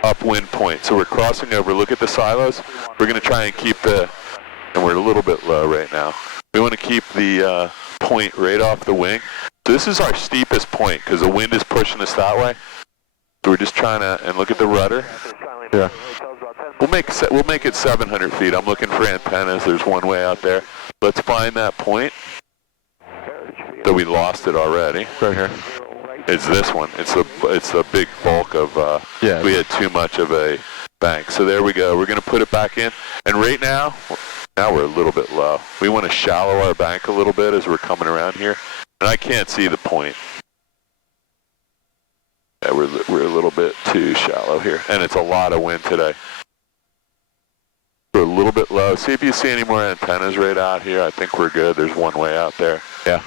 upwind point. So we're crossing over. Look at the silos. We're going to try and keep and we're a little bit low right now. We want to keep the point right off the wing. So this is our steepest point because the wind is pushing us that way. So we're just trying to, and look at the rudder. Yeah. We'll make it 700 feet. I'm looking for antennas. There's one way out there. Let's find that point. So we lost it already. Right here. It's this one. It's the big bulk of, yeah. We had too much of a bank. So there we go. We're going to put it back in. And right now we're a little bit low. We want to shallow our bank a little bit as we're coming around here. And I can't see the point. Yeah, we're a little bit too shallow here. And it's a lot of wind today. We're a little bit low. See if you see any more antennas right out here. I think we're good. There's one way out there. Yeah.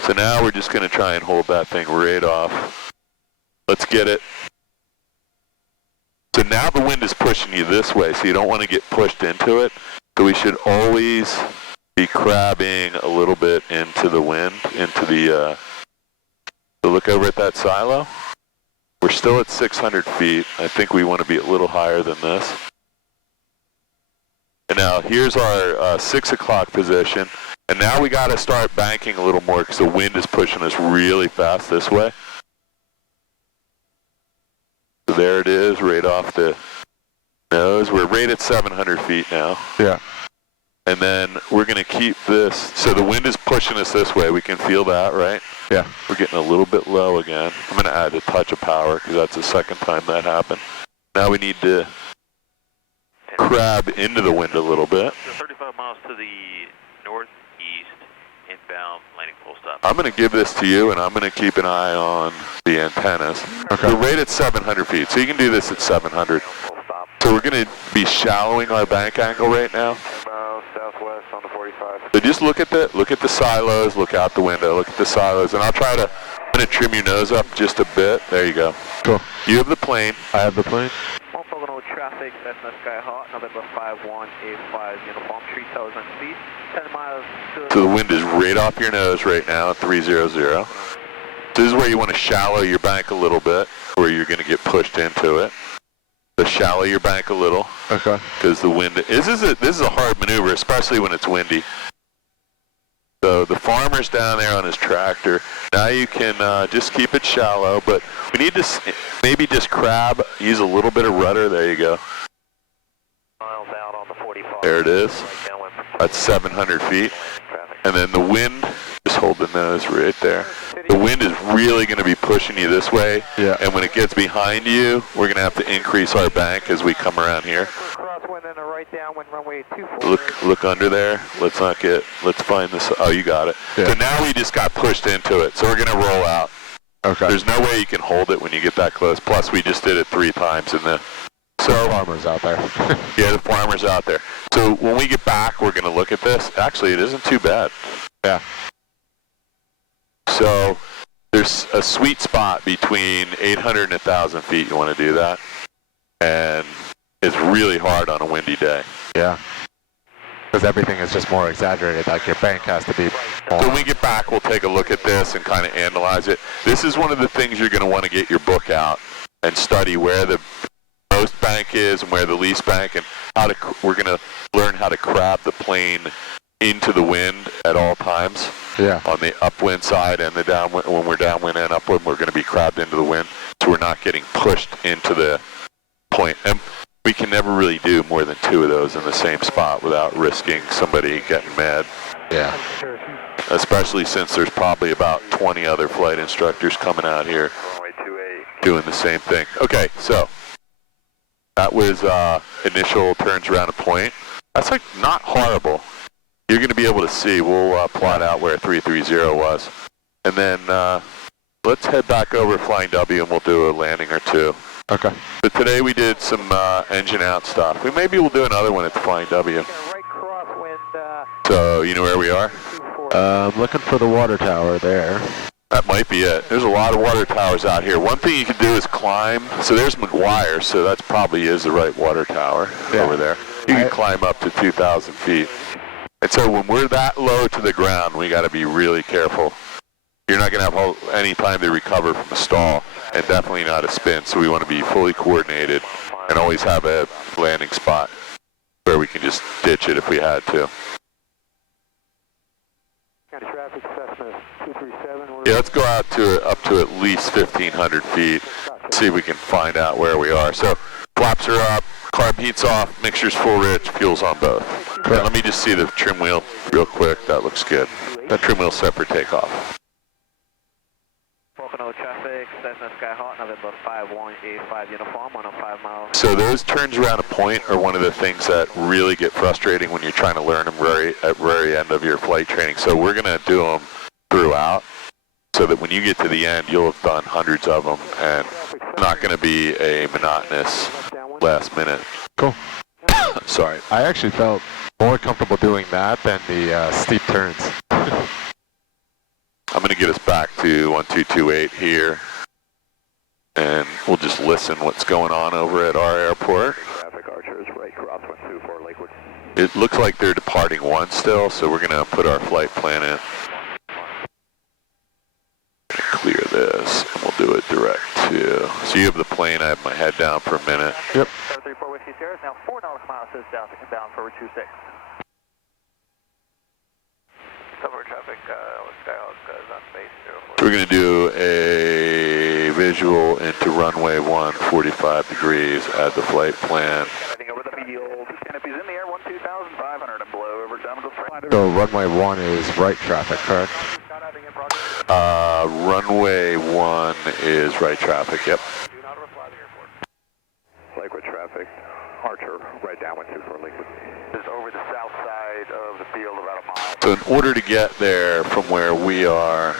So now we're just going to try and hold that thing right off. Let's get it. So now the wind is pushing you this way, so you don't want to get pushed into it. So we should always be crabbing a little bit into the wind, into the, so look over at that silo. We're still at 600 feet. I think we want to be a little higher than this. And now here's our 6 o'clock position. And now we got to start banking a little more because the wind is pushing us really fast this way. So there it is, right off the nose. We're right at 700 feet now. Yeah. And then we're going to keep this. So the wind is pushing us this way. We can feel that, right? Yeah. We're getting a little bit low again. I'm going to add a touch of power because that's the second time that happened. Now we need to crab into the wind a little bit. 35 miles to the northeast, inbound, landing full stop. I'm going to give this to you, and I'm going to keep an eye on the antennas. Okay. We're right at 700 feet, so you can do this at 700. So we're going to be shallowing our bank angle right now. Southwest on the 45. So just look at the silos, look out the window, look at the silos, and I'm going to trim your nose up just a bit. There you go. Cool. You have the plane. I have the plane. One Pocono traffic, Cessna Sky Hawk, November 5185, uniform 3000 feet, 10 miles to... So the wind is right off your nose right now at 300. This is where you want to shallow your bank a little bit, where you're going to get pushed into it. So shallow your bank a little. Okay. Because the wind, this is a hard maneuver, especially when it's windy. So the farmer's down there on his tractor. Now you can just keep it shallow, but we need to maybe just crab, use a little bit of rudder. There you go. Miles out on the 45. There it is. That's 700 feet. And then the wind, just hold the nose right there. The wind is really going to be pushing you this way. Yeah. And when it gets behind you, we're going to have to increase our bank as we come around here. Crosswind and a right downwind runway 24. Look under there. Let's find this. Oh, you got it. Yeah. So now we just got pushed into it. So we're going to roll out. Okay. There's no way you can hold it when you get that close. Plus, we just did it 3 times in the... So farmers out there. Yeah, the farmer's out there. So when we get back, we're going to look at this. Actually, it isn't too bad. Yeah. So there's a sweet spot between 800 and 1,000 feet. You want to do that. And it's really hard on a windy day. Yeah. Because everything is just more exaggerated. Like your bank has to be more. So when we get back, we'll take a look at this and kind of analyze it. This is one of the things you're going to want to get your book out and study where the most bank is and where the least bank, and we're going to learn how to crab the plane into the wind at all times. Yeah. On the upwind side and the downwind. When we're downwind and upwind, we're going to be crabbed into the wind, so we're not getting pushed into the point. And we can never really do more than 2 of those in the same spot without risking somebody getting mad. Yeah. Especially since there's probably about 20 other flight instructors coming out here doing the same thing. Okay, so that was initial turns around a point. That's like not horrible. You're going to be able to see. We'll plot out where 330 was. And then let's head back over Flying W and we'll do a landing or 2. Okay. But today we did some engine out stuff. Maybe we'll do another one at the Flying W. Right crosswind. So you know where we are? I'm looking for the water tower there. That might be it. There's a lot of water towers out here. One thing you can do is climb. So there's McGuire, so that probably is the right water tower over there. You can climb up to 2,000 feet. And so when we're that low to the ground, we got to be really careful. You're not going to have any time to recover from a stall, and definitely not a spin. So we want to be fully coordinated and always have a landing spot where we can just ditch it if we had to. Traffic, Cessna 237. Yeah, let's go out to up to at least 1,500 feet. See if we can find out where we are. So flaps are up, carb heat's off, mixture's full rich, fuel's on both. Okay, let me just see the trim wheel real quick. That looks good. That trim wheel's set for takeoff. Pocono traffic, Cessna Sky Hawk, November 5185, uniform, 105 miles. So those turns around a point are one of the things that really get frustrating when you're trying to learn them at very end of your flight training. So we're going to do them throughout so that when you get to the end, you'll have done hundreds of them and it's not going to be a monotonous last minute. Cool. Sorry. I actually felt more comfortable doing that than the steep turns. I'm going to get us back to 1228 here, and we'll just listen what's going on over at our airport. Traffic Archers, right crosswind 24 Lakewood. It looks like they're departing 1 still, so we're going to put our flight plan in. Clear this, and we'll do it direct to. So you have the plane, I have my head down for a minute. Yep. 34 Whiskey Sierra, now 4 nautical miles to the south, inbound for 26. Cover traffic, Skyhawk is on base 04. So we're going to do a visual into runway 1, 45 degrees, add the flight plan. Heading over the field. Canopies in the air, 12,500 and below over Domingo. So runway 1 is right traffic, correct? Runway 1 is right traffic, yep. Do not overfly the airport. Lakewood traffic, Archer, right downwind 24 Lakewood. Is over the south side of the field about a mile. So in order to get there from where we are,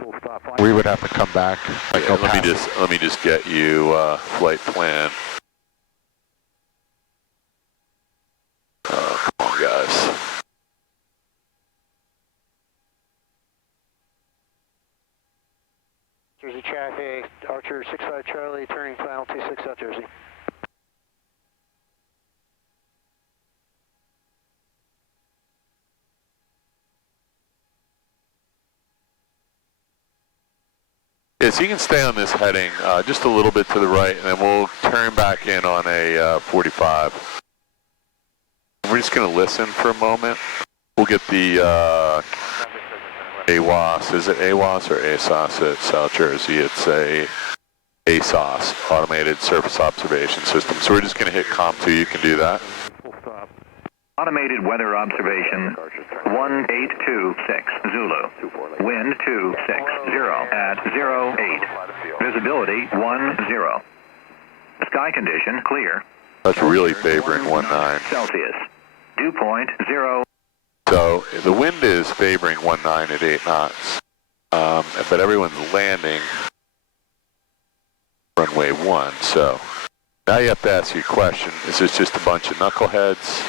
Full stop. We would have to come back. Like, go let past me just get you flight plan. Come on, guys. Jersey traffic, Archer 65 Charlie, turning final 26 South Jersey. Yeah, so you can stay on this heading just a little bit to the right, and then we'll turn back in on a 45. We're just going to listen for a moment. We'll get the AWOS. Is it AWOS or ASOS at South Jersey? It's a ASOS, Automated Surface Observation System. So we're just going to hit COM2. You can do that. Full stop. Automated weather observation 1826 Zulu. Wind 260 at 08. Visibility 10. Sky condition clear. That's really favoring 19. Celsius. Dew point 0. So the wind is favoring 19 at 8 knots, but everyone's landing runway 1. So now you have to ask your question: is this just a bunch of knuckleheads?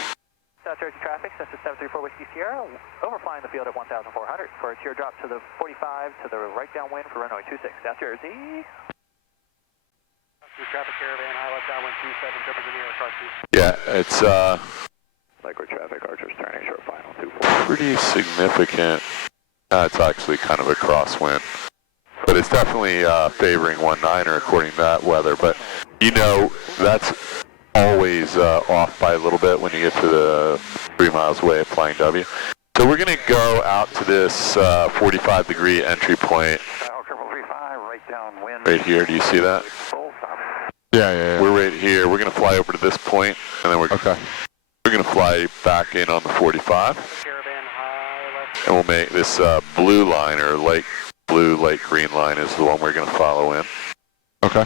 South Jersey traffic, Cessna 734 Whiskey Sierra, overflying the field at 1,400 for a teardrop to the 45 to the right downwind for runway 26, South Jersey. Traffic caravan, high left downwind 27, jumping in the air, car 2. Yeah, it's Lakewood traffic, Archer's turning short final 24. pretty significant. It's actually kind of a crosswind, but it's definitely favoring 19er according to that weather. But you know that's always off by a little bit when you get to the 3 miles away of Flying W. So we're going to go out to this 45-degree entry point right here. Do you see that? Yeah. We're right here. We're going to fly over to this point, and then we're going to fly back in on the 45. Caravan, high left. And we'll make this blue line, or light blue, light green line is the one we're going to follow in. Okay.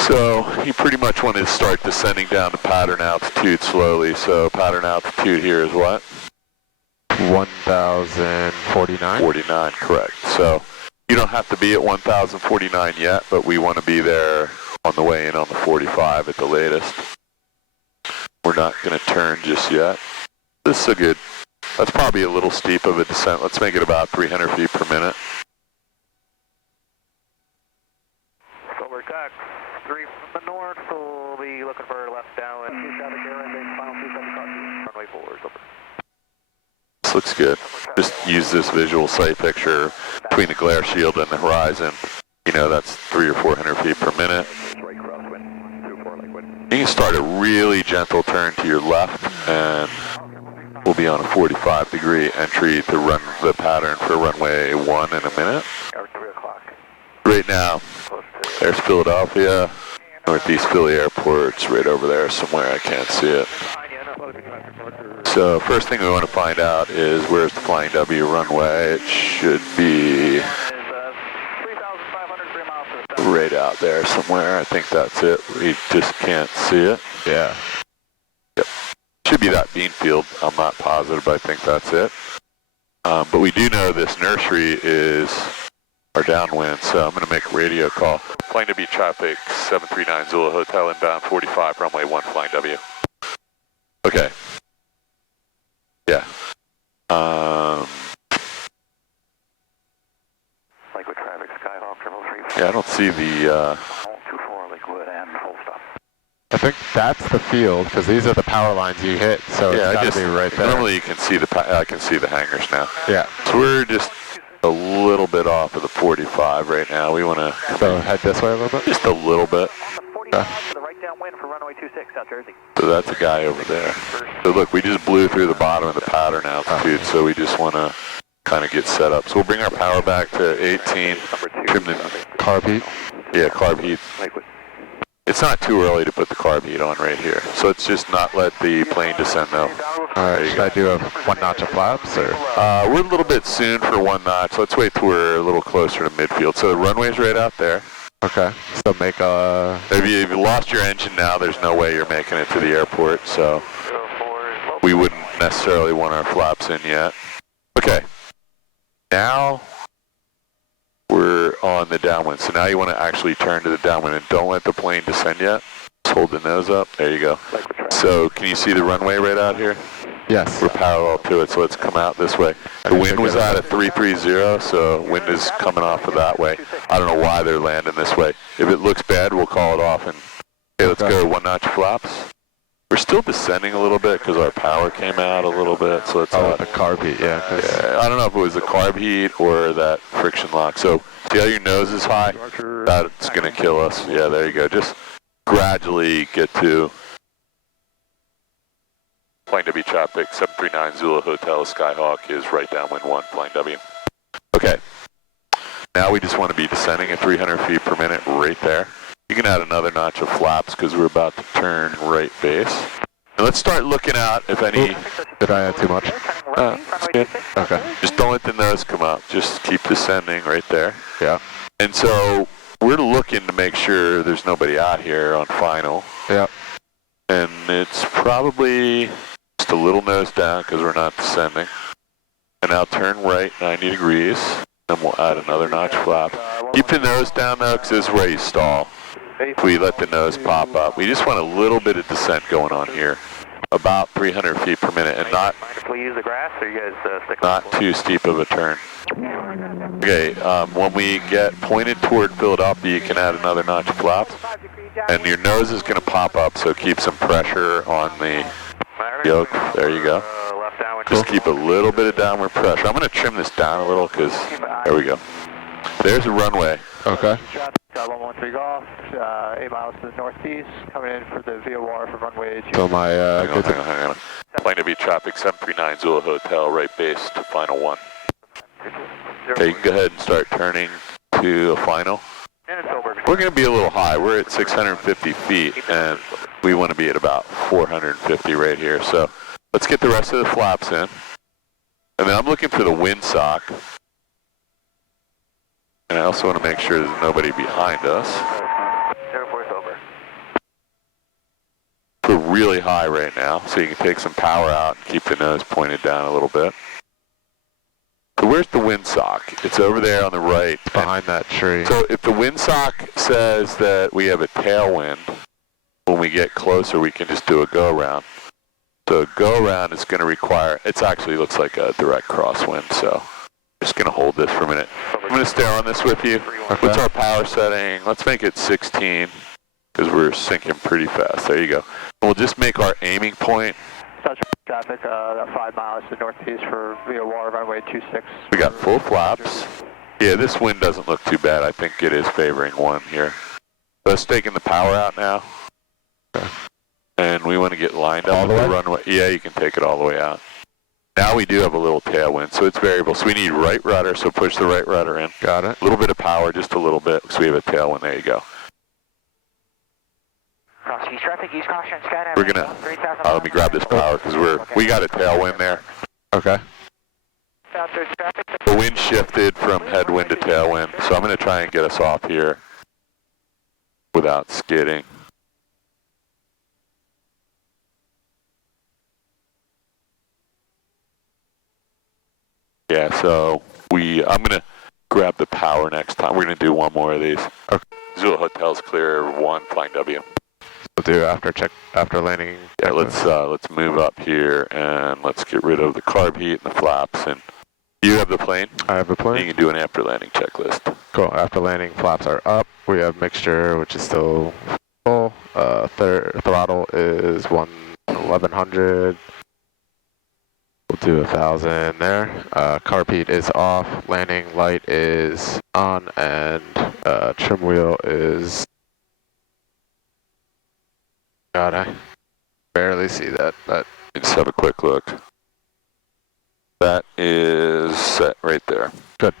So you pretty much want to start descending down to pattern altitude slowly. So pattern altitude here is what? 1,049. 49, correct. So you don't have to be at 1,049 yet, but we want to be there on the way in on the 45 at the latest. We're not going to turn just yet. This is a good, that's probably a little steep of a descent. Let's make it about 300 feet per minute. So we're back 3 from the north, so we'll be looking for left downwind. Traffic caravan, final 2 seconds, runway 4 is over. This looks good. Just use this visual sight picture between the glare shield and the horizon. You know, that's 300 or 400 feet per minute. You can start a really gentle turn to your left, and we'll be on a 45-degree entry to run the pattern for runway 1 in a minute. 3 o'clock. Right now, there's Philadelphia, Northeast Philly Airport's right over there somewhere. I can't see it. So first thing we want to find out is where's the Flying W runway. It should be right out there somewhere. I think that's it. We just can't see it. Yeah. Yep. Should be that bean field. I'm not positive, but I think that's it. But we do know this nursery is our downwind, so I'm going to make a radio call. Flying W traffic 739 Zulu Hotel inbound 45 runway 1 Flying W. Okay. Yeah. Lakewood traffic, Skyhawk, 333. Yeah, I don't see the 24 Lakewood and full stop. I think that's the field, because these are the power lines you hit, so yeah, it's got to be right there. Normally you can see I can see the hangars now. Yeah. So we're just a little bit off of the 45 right now. We want to So head this way a little bit? just a little bit. On the 45 to the right downwind for runway 26, South Jersey. So that's a guy over there. So look, we just blew through the bottom of the pattern altitude, so we just want to kind of get set up. So we'll bring our power back to 18. Trim the Carb heat? yeah, carb heat. It's not too early to put the carb heat on right here. So let's just not let the plane descend though. Alright, should I do a 1 notch of flaps or? We're a little bit soon for 1 notch. Let's wait till we're a little closer to midfield. So the runway's right out there. Okay, so make a... If you lost your engine now, there's no way you're making it to the airport, so we wouldn't necessarily want our flaps in yet. Okay, now we're on the downwind. So now you want to actually turn to the downwind and don't let the plane descend yet. Just hold the nose up. There you go. So can you see the runway right out here? Yes. We're parallel to it, so let's come out this way. The wind was out at 330, so wind is coming off of that way. I don't know why they're landing this way. If it looks bad, we'll call it off. And okay, let's go 1 notch flaps. We're still descending a little bit because our power came out a little bit, so it's the carb heat, yeah. I don't know if it was the carb heat or that friction lock. So see how your nose is high? That's going to kill us. Yeah, there you go. Just gradually get to Flying W traffic, 739 Zulu Hotel Skyhawk is right downwind 1, Flying W. Okay, now we just want to be descending at 300 feet per minute right there. You can add another notch of flaps because we're about to turn right base. And let's start looking out if any... Did I add too much? That's good. Okay. Just don't let the nose come up. Just keep descending right there. Yeah. And so we're looking to make sure there's nobody out here on final. Yeah. And it's probably just a little nose down because we're not descending. And now turn right 90 degrees. Then we'll add another notch flap. Keep the nose down though because this is where you stall. If we let the nose pop up. We just want a little bit of descent going on here. About 300 feet per minute and not too steep of a turn. Okay, when we get pointed toward Philadelphia, you can add another notch of flap. And your nose is going to pop up, so keep some pressure on the yoke. There you go. Just keep a little bit of downward pressure. I'm going to trim this down a little because, there we go. There's a runway. Okay. 113 golf, 8 miles to the northeast, coming in for the VOR for runway 2. So my, hang on. Plane to be traffic 739 Zulu Hotel, right base to final 1. Okay, you can go ahead and start turning to a final. We're going to be a little high. We're at 650 feet, and we want to be at about 450 right here. So let's get the rest of the flaps in. And then I'm looking for the windsock. And I also want to make sure there's nobody behind us. We're really high right now, so you can take some power out and keep the nose pointed down a little bit. So where's the windsock? It's over there on the right. Behind that tree. So if the windsock says that we have a tailwind, when we get closer we can just do a go-around. So a go-around is going to require, it actually looks like a direct crosswind, so I'm just going to hold this for a minute. I'm going to stay on this with you. Okay. What's our power setting? Let's make it 16 because we're sinking pretty fast. There you go. And we'll just make our aiming point. Traffic, 5 miles to the northeast for VOR runway 26. We got full flaps. Yeah, this wind doesn't look too bad. I think it is favoring 1 here. Let's taking the power out now. Okay. And we want to get lined up with the runway. Yeah, you can take it all the way out. Now we do have a little tailwind, so it's variable. So we need right rudder, so push the right rudder in. Got it. A little bit of power, just a little bit, because we have a tailwind. There you go. Cross east traffic, use caution, skydiving. We're gonna. Let me grab this power because we got a tailwind there. Okay. The wind shifted from headwind to tailwind, so I'm gonna try and get us off here without skidding. Yeah, so I'm gonna grab the power next time. We're gonna do 1 more of these. Okay. Zulu Hotel's clear, 1 Flying W. We'll do after landing. Yeah, let's move up here and let's get rid of the carb heat and the flaps. And you have the plane? I have the plane. You can do an after landing checklist. Cool. After landing, flaps are up. We have mixture, which is still full. Throttle is 1100. We'll do 1,000 there. Carb heat is off. Landing light is on, and trim wheel is. God, I barely see that, but Just have a quick look. That is set right there. good.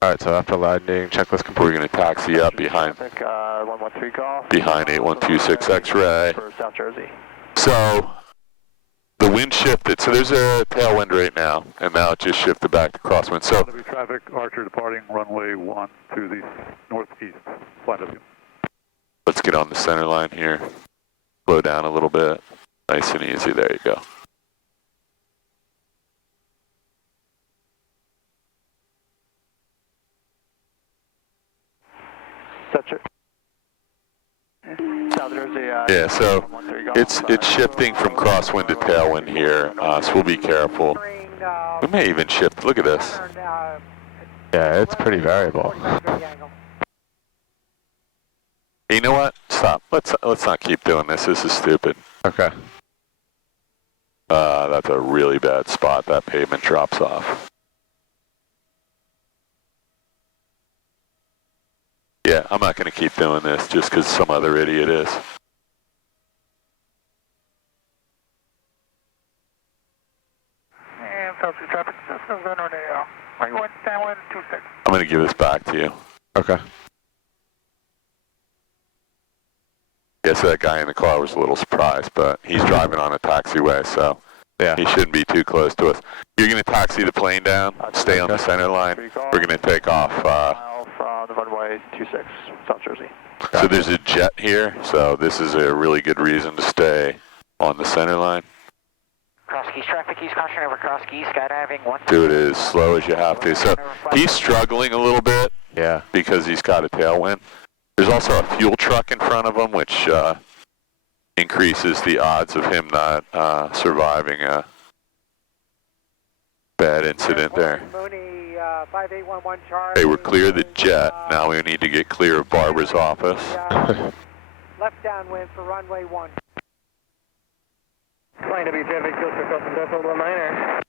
All Alright, so after landing, checklist complete. We're going to taxi up behind 113 golf. behind 8126 X-ray. For South Jersey. So the wind shifted. So there's a tailwind right now, and now it just shifted back to crosswind. So traffic, Archer departing runway 1 to the northeast. Flight W. let's get on the center line here. Slow down a little bit. Nice and easy. There you go. South Jersey. Yeah, so it's shifting from crosswind to tailwind here, so we'll be careful. We may even shift. Look at this. Yeah, it's pretty variable. You know what? Stop. Let's not keep doing this. This is stupid. Okay. That's a really bad spot. That pavement drops off. Yeah, I'm not going to keep doing this just because some other idiot is. And South Jersey traffic systems on the 126. I'm going to give this back to you. Okay. Guess that guy in the car was a little surprised, but he's driving on a taxiway, so yeah, he shouldn't be too close to us. You're going to taxi the plane down, stay on the center line. We're going to take off. From the runway 26, South Jersey. So there's a jet here, so this is a really good reason to stay on the center line. Cross keys traffic, keys caution over cross keys, skydiving 1. Do it as slow as you have to. So he's struggling a little bit, yeah, because he's got a tailwind. There's also a fuel truck in front of him, which increases the odds of him not surviving a bad incident there. Okay, we're clear of the jet. Now we need to get clear of Barbara's office. Left downwind for runway 1. Flying W traffic, close for Delta Delta 19er.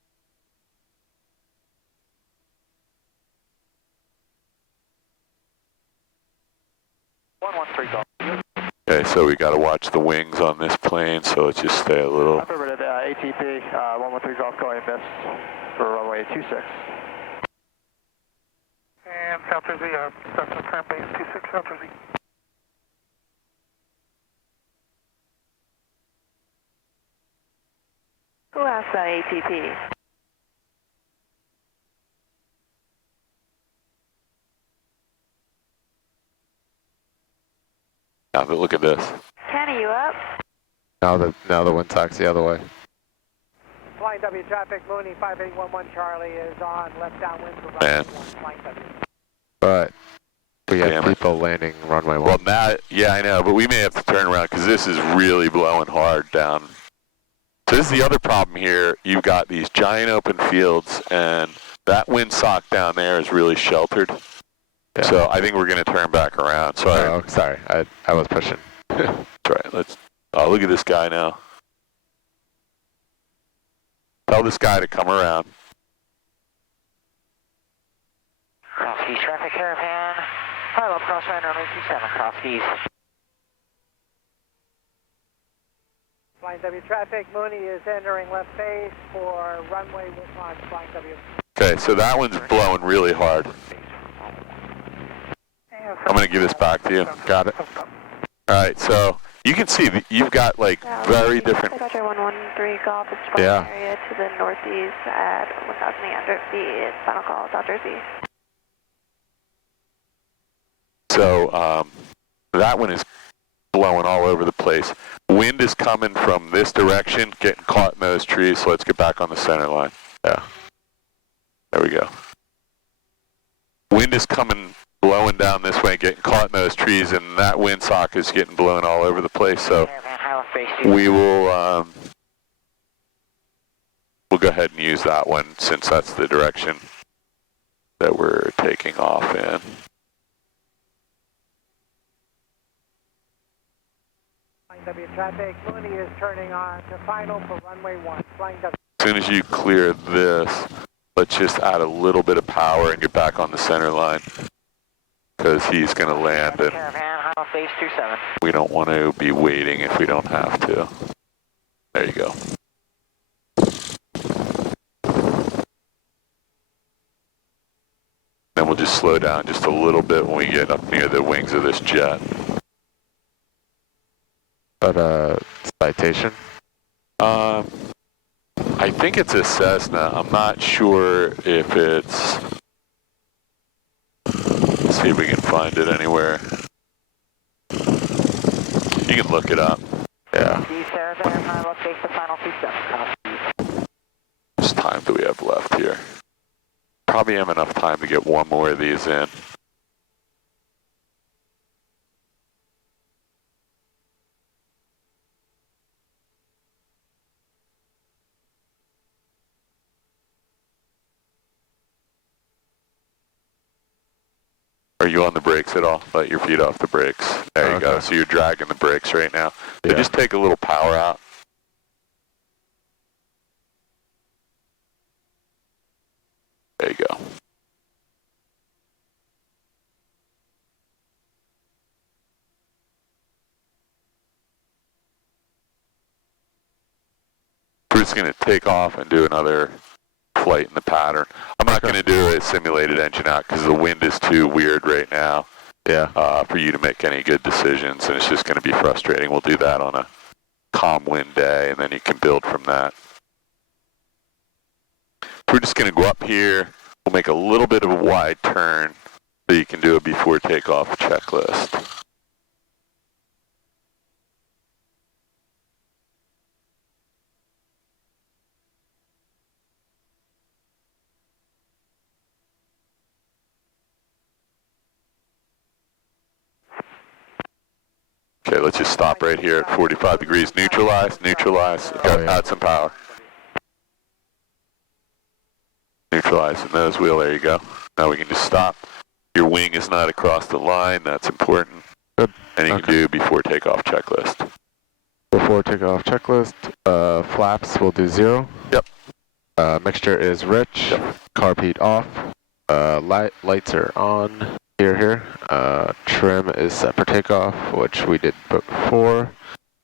Okay, so we got to watch the wings on this plane, so let's just stay a little. Affirmative, ATP, 113 golf going miss for runway 26. And South Jersey, South current base 26, South Jersey. Who asked about ATP? Now, but look at this. Kenny, you up? Now the wind taxi the other way. Flying W traffic, Mooney 5811 Charlie is on left downwind for runway 1. Flying W. But we have Damn it. people landing runway 1. Well, now, yeah, I know, but we may have to turn around because this is really blowing hard down. So this is the other problem here. You've got these giant open fields, and that windsock down there is really sheltered. Yeah. So I think we're going to turn back around. Sorry. Oh, sorry. I was pushing. That's right. Let's. Oh, look at this guy now. Tell this guy to come around. Cross keys traffic caravan. Pile up crosswind runway 27, cross keys. Flying W traffic, Mooney is entering left base for runway 1, Flying W. Okay, so that one's blowing really hard. I'm going to give this back to you. Got it. All right, so you can see that you've got like very different. Roger 113 golf is Yeah. area to the northeast at 1,800 feet. Final call, South Jersey. So that one is blowing all over the place. Wind is coming from this direction, getting caught in those trees, so let's get back on the center line. Yeah. There we go. Wind is coming, blowing down this way, getting caught in those trees, and that windsock is getting blown all over the place, so we will we'll go ahead and use that one since that's the direction that we're taking off in. W traffic, Mooney is turning on to final for runway 1, Flying W. As soon as you clear this, let's just add a little bit of power and get back on the center line because he's going to land and we don't want to be waiting if we don't have to. There you go. Then we'll just slow down just a little bit when we get up near the wings of this jet. But citation? I think it's a Cessna. I'm not sure if it's... Let's see if we can find it anywhere. You can look it up. Yeah. How much time do we have left here? Probably have enough time to get one more of these in. Are you on the brakes at all? Let your feet off the brakes. There you go. So you're dragging the brakes right now. So just take a little power out. There you go. We're just going to take off and do another flight in the pattern. I'm not going to do a simulated engine out because the wind is too weird right now. Yeah. For you to make any good decisions, and it's just going to be frustrating. We'll do that on a calm wind day, and then you can build from that. We're just going to go up here. We'll make a little bit of a wide turn so you can do a before takeoff checklist. Okay, let's just stop right here at 45 degrees. Neutralize, neutralize. Add some power. Neutralize the nose wheel, there you go. Now we can just stop. Your wing is not across the line, that's important. Good. And you can do before takeoff checklist. Before takeoff checklist, flaps will do 0. Yep. Mixture is rich. Yep. Carb heat off. Lights are on. Here. Trim is set for takeoff, which we did before.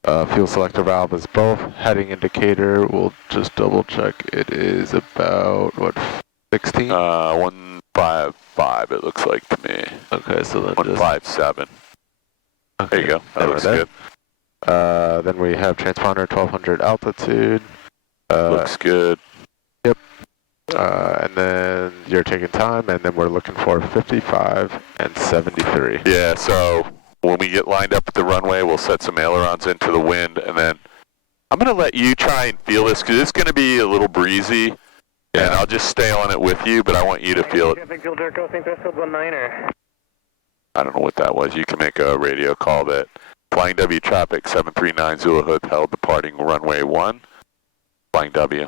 Fuel selector valve is both. Heading indicator, we'll just double check. It is about, what, 16? 155 it looks like to me. Okay, so then 157. Okay. There you go. That looks good. Then we have transponder 1200 altitude. Looks good. Yep. And then you're taking time, and then we're looking for 55 and 73. Yeah, so when we get lined up at the runway, we'll set some ailerons into the wind, and then I'm going to let you try and feel this, because it's going to be a little breezy, and I'll just stay on it with you, but I want you to feel it. I don't know what that was. You can make a radio call that Flying W traffic 739 Zulu Hotel departing runway 1. Flying W.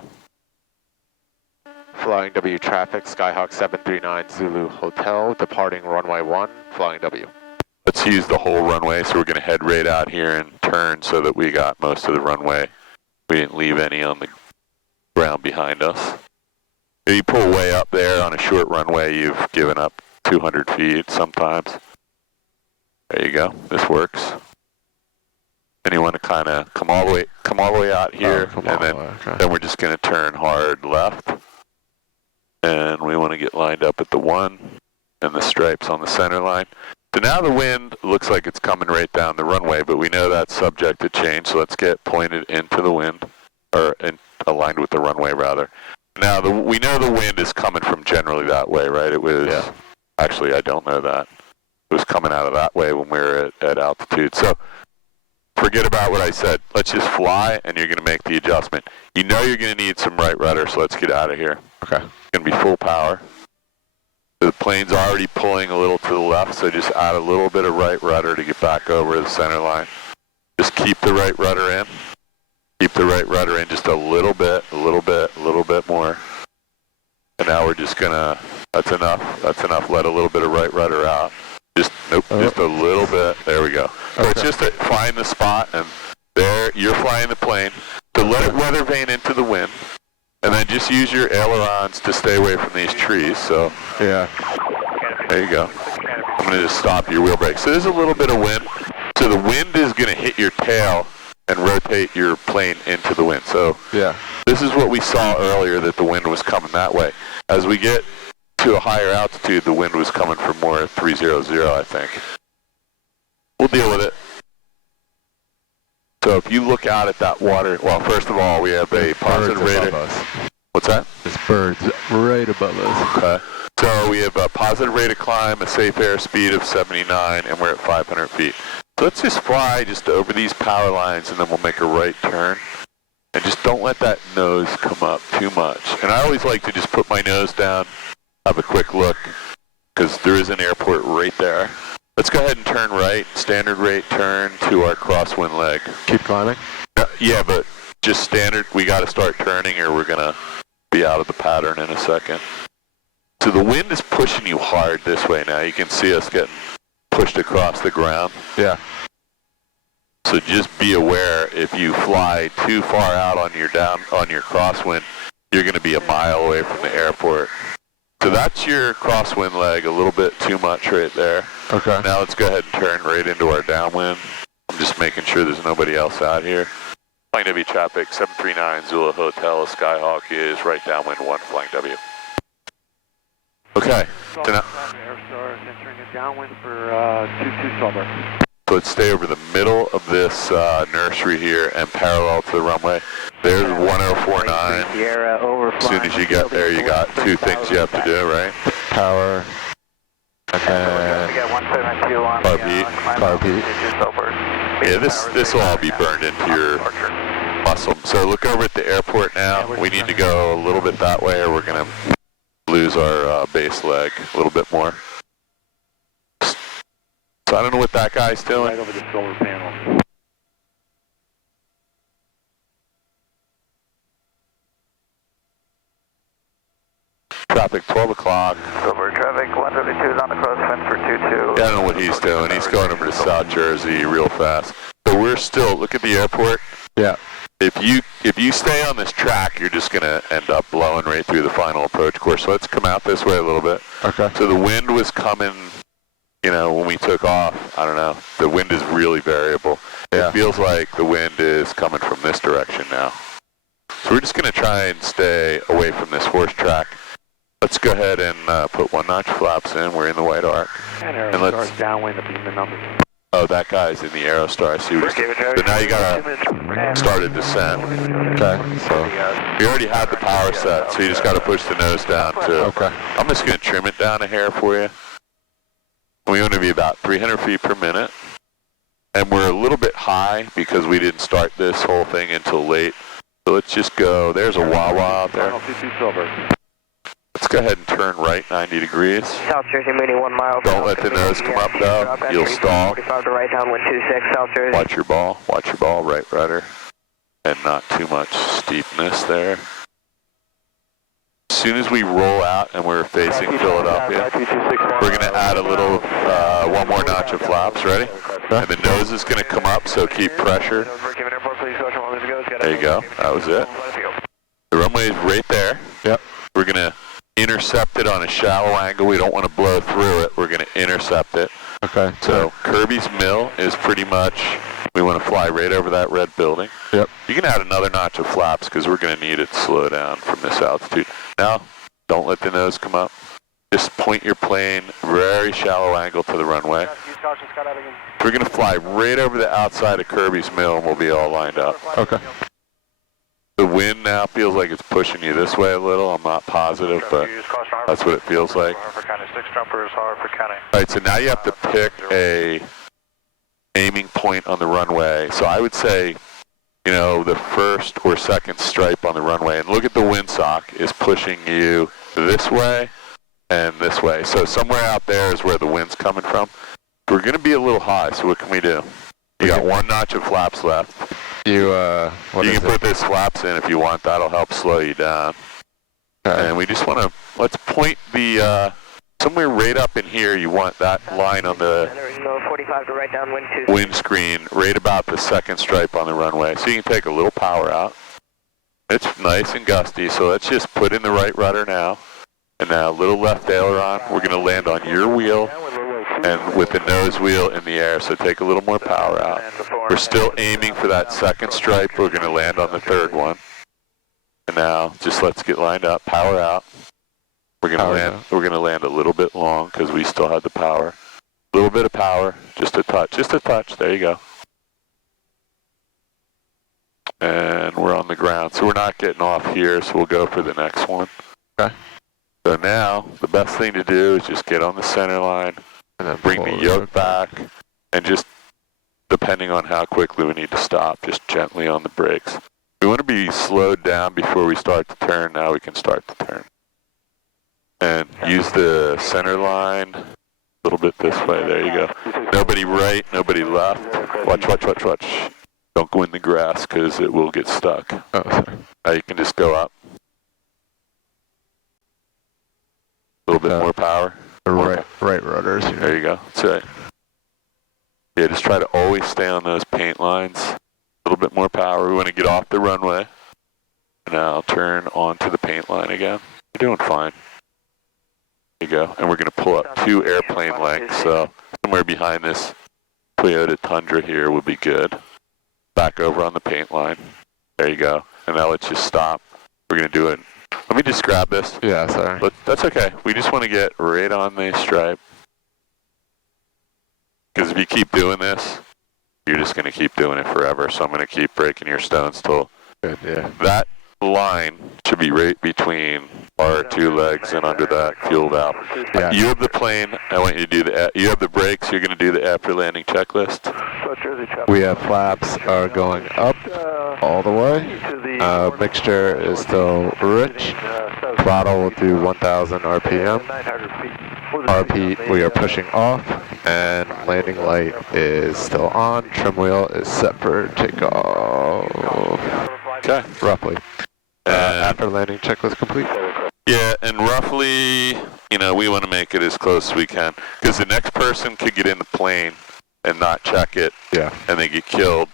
Flying W traffic, Skyhawk 739 Zulu Hotel, departing runway 1, Flying W. Let's use the whole runway, so we're going to head right out here and turn so that we got most of the runway. We didn't leave any on the ground behind us. If you pull way up there on a short runway, you've given up 200 feet sometimes. There you go, this works. And you want to kind of come all the way out here, and then we're just going to turn hard left. And we want to get lined up at the 1 and the stripes on the center line. So now the wind looks like it's coming right down the runway, but we know that's subject to change, so let's get pointed into the wind, or aligned with the runway rather. Now we know the wind is coming from generally that way, right? It was, actually I don't know that. It was coming out of that way when we were at altitude. So forget about what I said. Let's just fly, and you're going to make the adjustment. You know you're going to need some right rudder, so let's get out of here. Okay. It's going to be full power. The plane's already pulling a little to the left, so just add a little bit of right rudder to get back over to the center line. Just keep the right rudder in. Keep the right rudder in just a little bit more. And now we're just going to, that's enough. Let a little bit of right rudder out. Just a little bit. There we go. Okay. So it's just find the spot, and there you're flying the plane. So let it weather vane into the wind, and then just use your ailerons to stay away from these trees. So there you go. I'm going to just stop your wheel brake. So there's a little bit of wind. So the wind is going to hit your tail and rotate your plane into the wind. So this is what we saw earlier, that the wind was coming that way. As we get to a higher altitude, the wind was coming from more 300, I think. We'll deal with it. So if you look out at that water, well, first of all, we have a positive rate. What's that? There's birds right above us. Okay. So we have a positive rate of climb, a safe airspeed of 79, and we're at 500 feet. So let's just fly just over these power lines, and then we'll make a right turn. And just don't let that nose come up too much. And I always like to just put my nose down, have a quick look, because there is an airport right there. Let's go ahead and turn right, standard rate turn to our crosswind leg. Keep climbing? Yeah, but just standard, we got to start turning or we're going to be out of the pattern in a second. So the wind is pushing you hard this way now. You can see us getting pushed across the ground. Yeah. So just be aware, if you fly too far out on your crosswind, you're going to be a mile away from the airport. So that's your crosswind leg, a little bit too much right there. Okay. Now let's go ahead and turn right into our downwind. I'm just making sure there's nobody else out here. Flying W traffic, 739 Zulu Hotel, Skyhawk is right downwind 1, flying W. Okay. So now, Airstar is entering a downwind for 22 Silver. so let's stay over the middle of this nursery here and parallel to the runway. There's 1049. As soon as you get there, you got two things you have to do, right? Power. And then Carb heat. Carb heat. Yeah, this will all be burned into your muscle. So look over at the airport now. We need to go a little bit that way or we're going to lose our base leg a little bit more. So I don't know what that guy's doing. Right over the solar panel. Traffic 12 o'clock. Silver traffic 132 is on the crosswind for 22. I don't know what he's doing. He's going over to South Jersey real fast. So we're still, look at the airport. Yeah. If you stay on this track, you're just going to end up blowing right through the final approach course. So let's come out this way a little bit. Okay. So the wind was coming, you know, when we took off. I don't know. The wind is really variable. Yeah. It feels like the wind is coming from this direction now. So we're just going to try and stay away from this horse track. Let's go ahead and put 1 notch flaps in. We're in the white arc. And let's downwind the beam the numbers. Oh, that guy's in the Aerostar. I see what you're saying. So now you got to start a descent. Okay. So You already had the power set, so you just got to push the nose down too. okay. I'm just going to trim it down a hair for you. We want to be about 300 feet per minute. And we're a little bit high because we didn't start this whole thing until late. So let's just go. There's a Wawa out there. Let's go ahead and turn right 90 degrees. South Jersey, moving 1 mile. Don't let the nose come up though. You'll stall. 45 to right, downwind 26, South Jersey. Watch your ball, right rudder. And not too much steepness there. As soon as we roll out and we're facing Philadelphia, we're going to add a little, 1 more notch of flaps. Ready? And the nose is going to come up, so keep pressure. There you go. That was it. The runway is right there. Yep. We're going to intercept it on a shallow angle. We don't want to blow through it. We're going to intercept it. Okay. So Kirby's Mill is pretty much, we want to fly right over that red building. Yep. You can add another notch of flaps because we're going to need it to slow down from this altitude. Now, don't let the nose come up. Just point your plane very shallow angle to the runway. We're going to fly right over the outside of Kirby's Mill and we'll be all lined up. Okay. The wind now feels like it's pushing you this way a little. I'm not positive, but that's what it feels like. Alright, so now you have to pick a aiming point on the runway. So I would say, you know, the first or second stripe on the runway. And look at the windsock is pushing you this way and this way. So somewhere out there is where the wind's coming from. We're going to be a little high, so what can we do? You got 1 notch of flaps left. You can put this flaps in if you want. That'll help slow you down. Okay. And we just want to, let's point the, somewhere right up in here, you want that line on the 45 to right, downwind 2. windscreen, right about the second stripe on the runway. So you can take a little power out. It's nice and gusty, so let's just put in the right rudder now. And now a little left aileron. We're going to land on your wheel and with the nose wheel in the air, so take a little more power out. We're still aiming for that second stripe. We're going to land on the third one. And now, just let's get lined up, power out. We're gonna land a little bit long because we still have the power. A little bit of power, just a touch, there you go. And we're on the ground, so we're not getting off here, so we'll go for the next one. Okay. So now, the best thing to do is just get on the center line, and then bring the yoke back, and just, depending on how quickly we need to stop, just gently on the brakes. We want to be slowed down before we start to turn. Now we can start to turn. And use the center line a little bit this way. There you go. Nobody right, nobody left. Watch. Don't go in the grass because it will get stuck. Oh, sorry. You can just go up. A little bit more power. Right rudders. You know. There you go. That's right. Yeah, just try to always stay on those paint lines. A little bit more power. We want to get off the runway. And now turn onto the paint line again. You're doing fine. There you go. And we're going to pull up 2 airplane lengths. So somewhere behind this Toyota Tundra here would be good. Back over on the paint line. There you go. And now let's just stop. We're going to do it. Let me just grab this. Yeah, sorry. But that's okay. We just want to get right on the stripe. Because if you keep doing this, you're just going to keep doing it forever. So I'm going to keep breaking your stones till that line should be right between our 2 legs and under that fuel valve. Yeah. You have the plane. I want you to do you have the brakes. You're going to do the after landing checklist. We have flaps are going up all the way. Mixture is still rich. Throttle will do 1,000 RPM. RP, we are pushing off, and landing light is still on. Trim wheel is set for takeoff. Okay. Roughly. After landing checklist complete. Yeah, and roughly, we want to make it as close as we can, because the next person could get in the plane and not check it, and they get killed.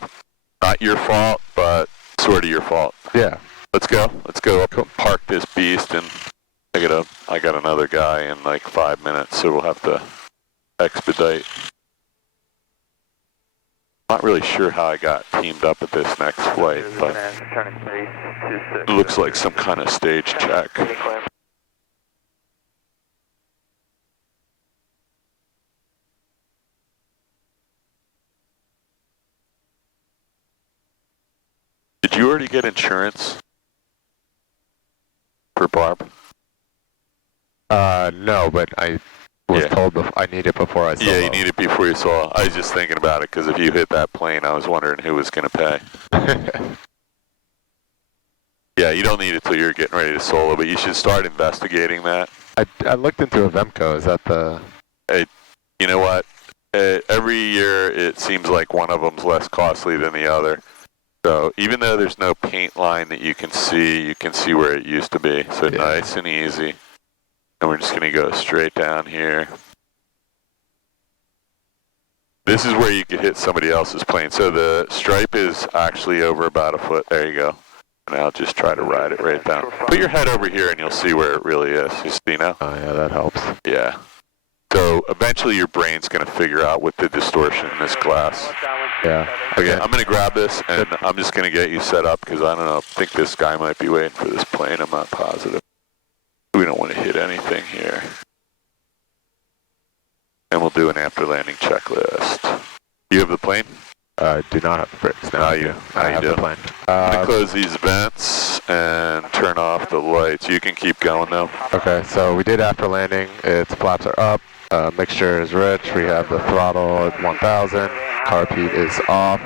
Not your fault, but sort of your fault. Yeah. Let's go up and park this beast, and I got another guy in like 5 minutes, so we'll have to expedite. Not really sure how I got teamed up at this next flight, but it looks like some kind of stage check. Did you already get insurance for Barb? No, but I was told I need it before I saw it. Yeah, you need it before you saw it. I was just thinking about it, because if you hit that plane, I was wondering who was going to pay. Yeah, you don't need it till you're getting ready to solo, but you should start investigating that. I looked into a Vemco. Is that the... You know what? Every year it seems like one of them's less costly than the other. So even though there's no paint line that you can see where it used to be. So nice and easy. And we're just going to go straight down here. This is where you could hit somebody else's plane. So the stripe is actually over about a foot. There you go. And I'll just try to ride it right down. Put your head over here and you'll see where it really is. You see now? Oh yeah, that helps. Yeah. So eventually your brain's going to figure out with the distortion in this glass. Yeah. Okay, I'm going to grab this and I'm just going to get you set up, because I don't know, I think this guy might be waiting for this plane. I'm not positive. We don't want to hit anything here. And we'll do an after landing checklist. You have the plane? Do not have the brakes. No, I have do. the plane. I'm going to close these vents and turn off the lights. You can keep going though. Okay, so we did after landing. Its flaps are up. Mixture is rich. We have the throttle at 1,000. Car heat is off.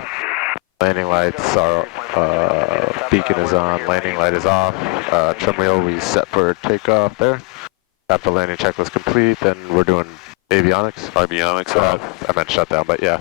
Landing lights are, beacon is on. Landing light is off. Trim wheel we set for takeoff there. After landing checklist complete, then we're doing avionics. Avionics off. I meant shutdown, but yeah.